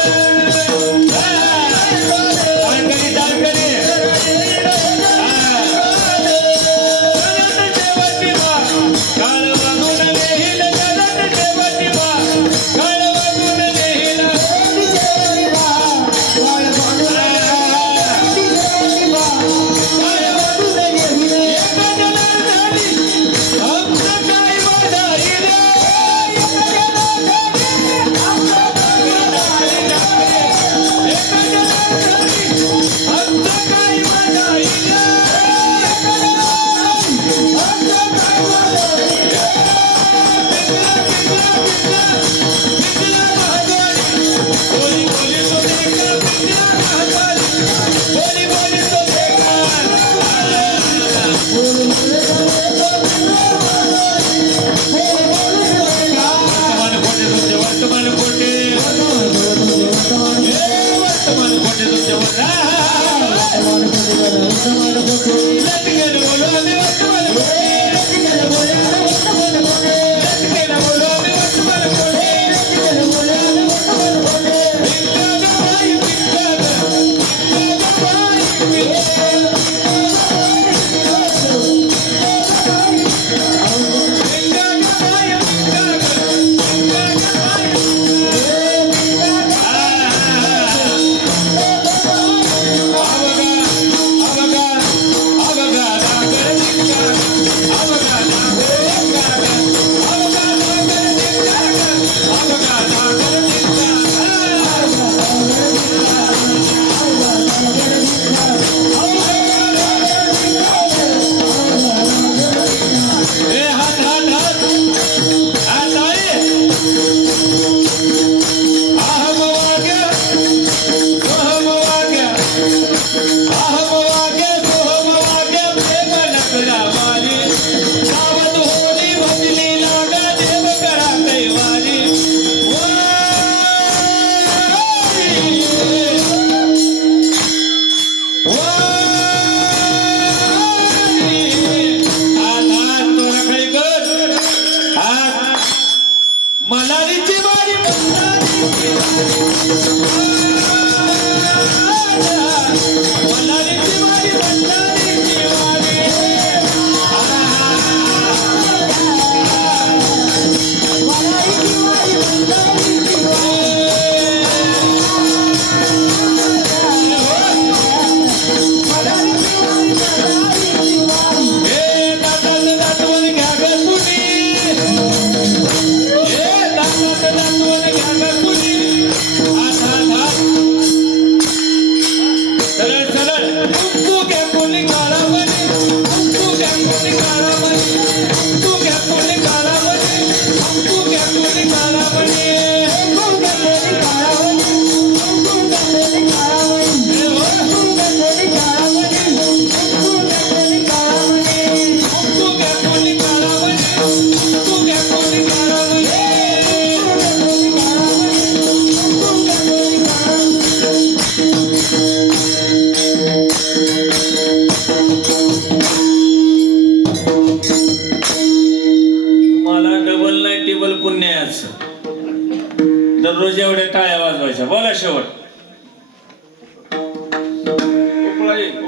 दररोज एवढ्या टाळ्या वाजवायच्या. बोला शेवट.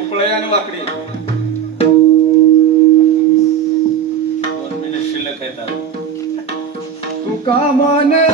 उपळाई आणि वाकडी 2 मिनिट शिल्लक आहेत. तुका माने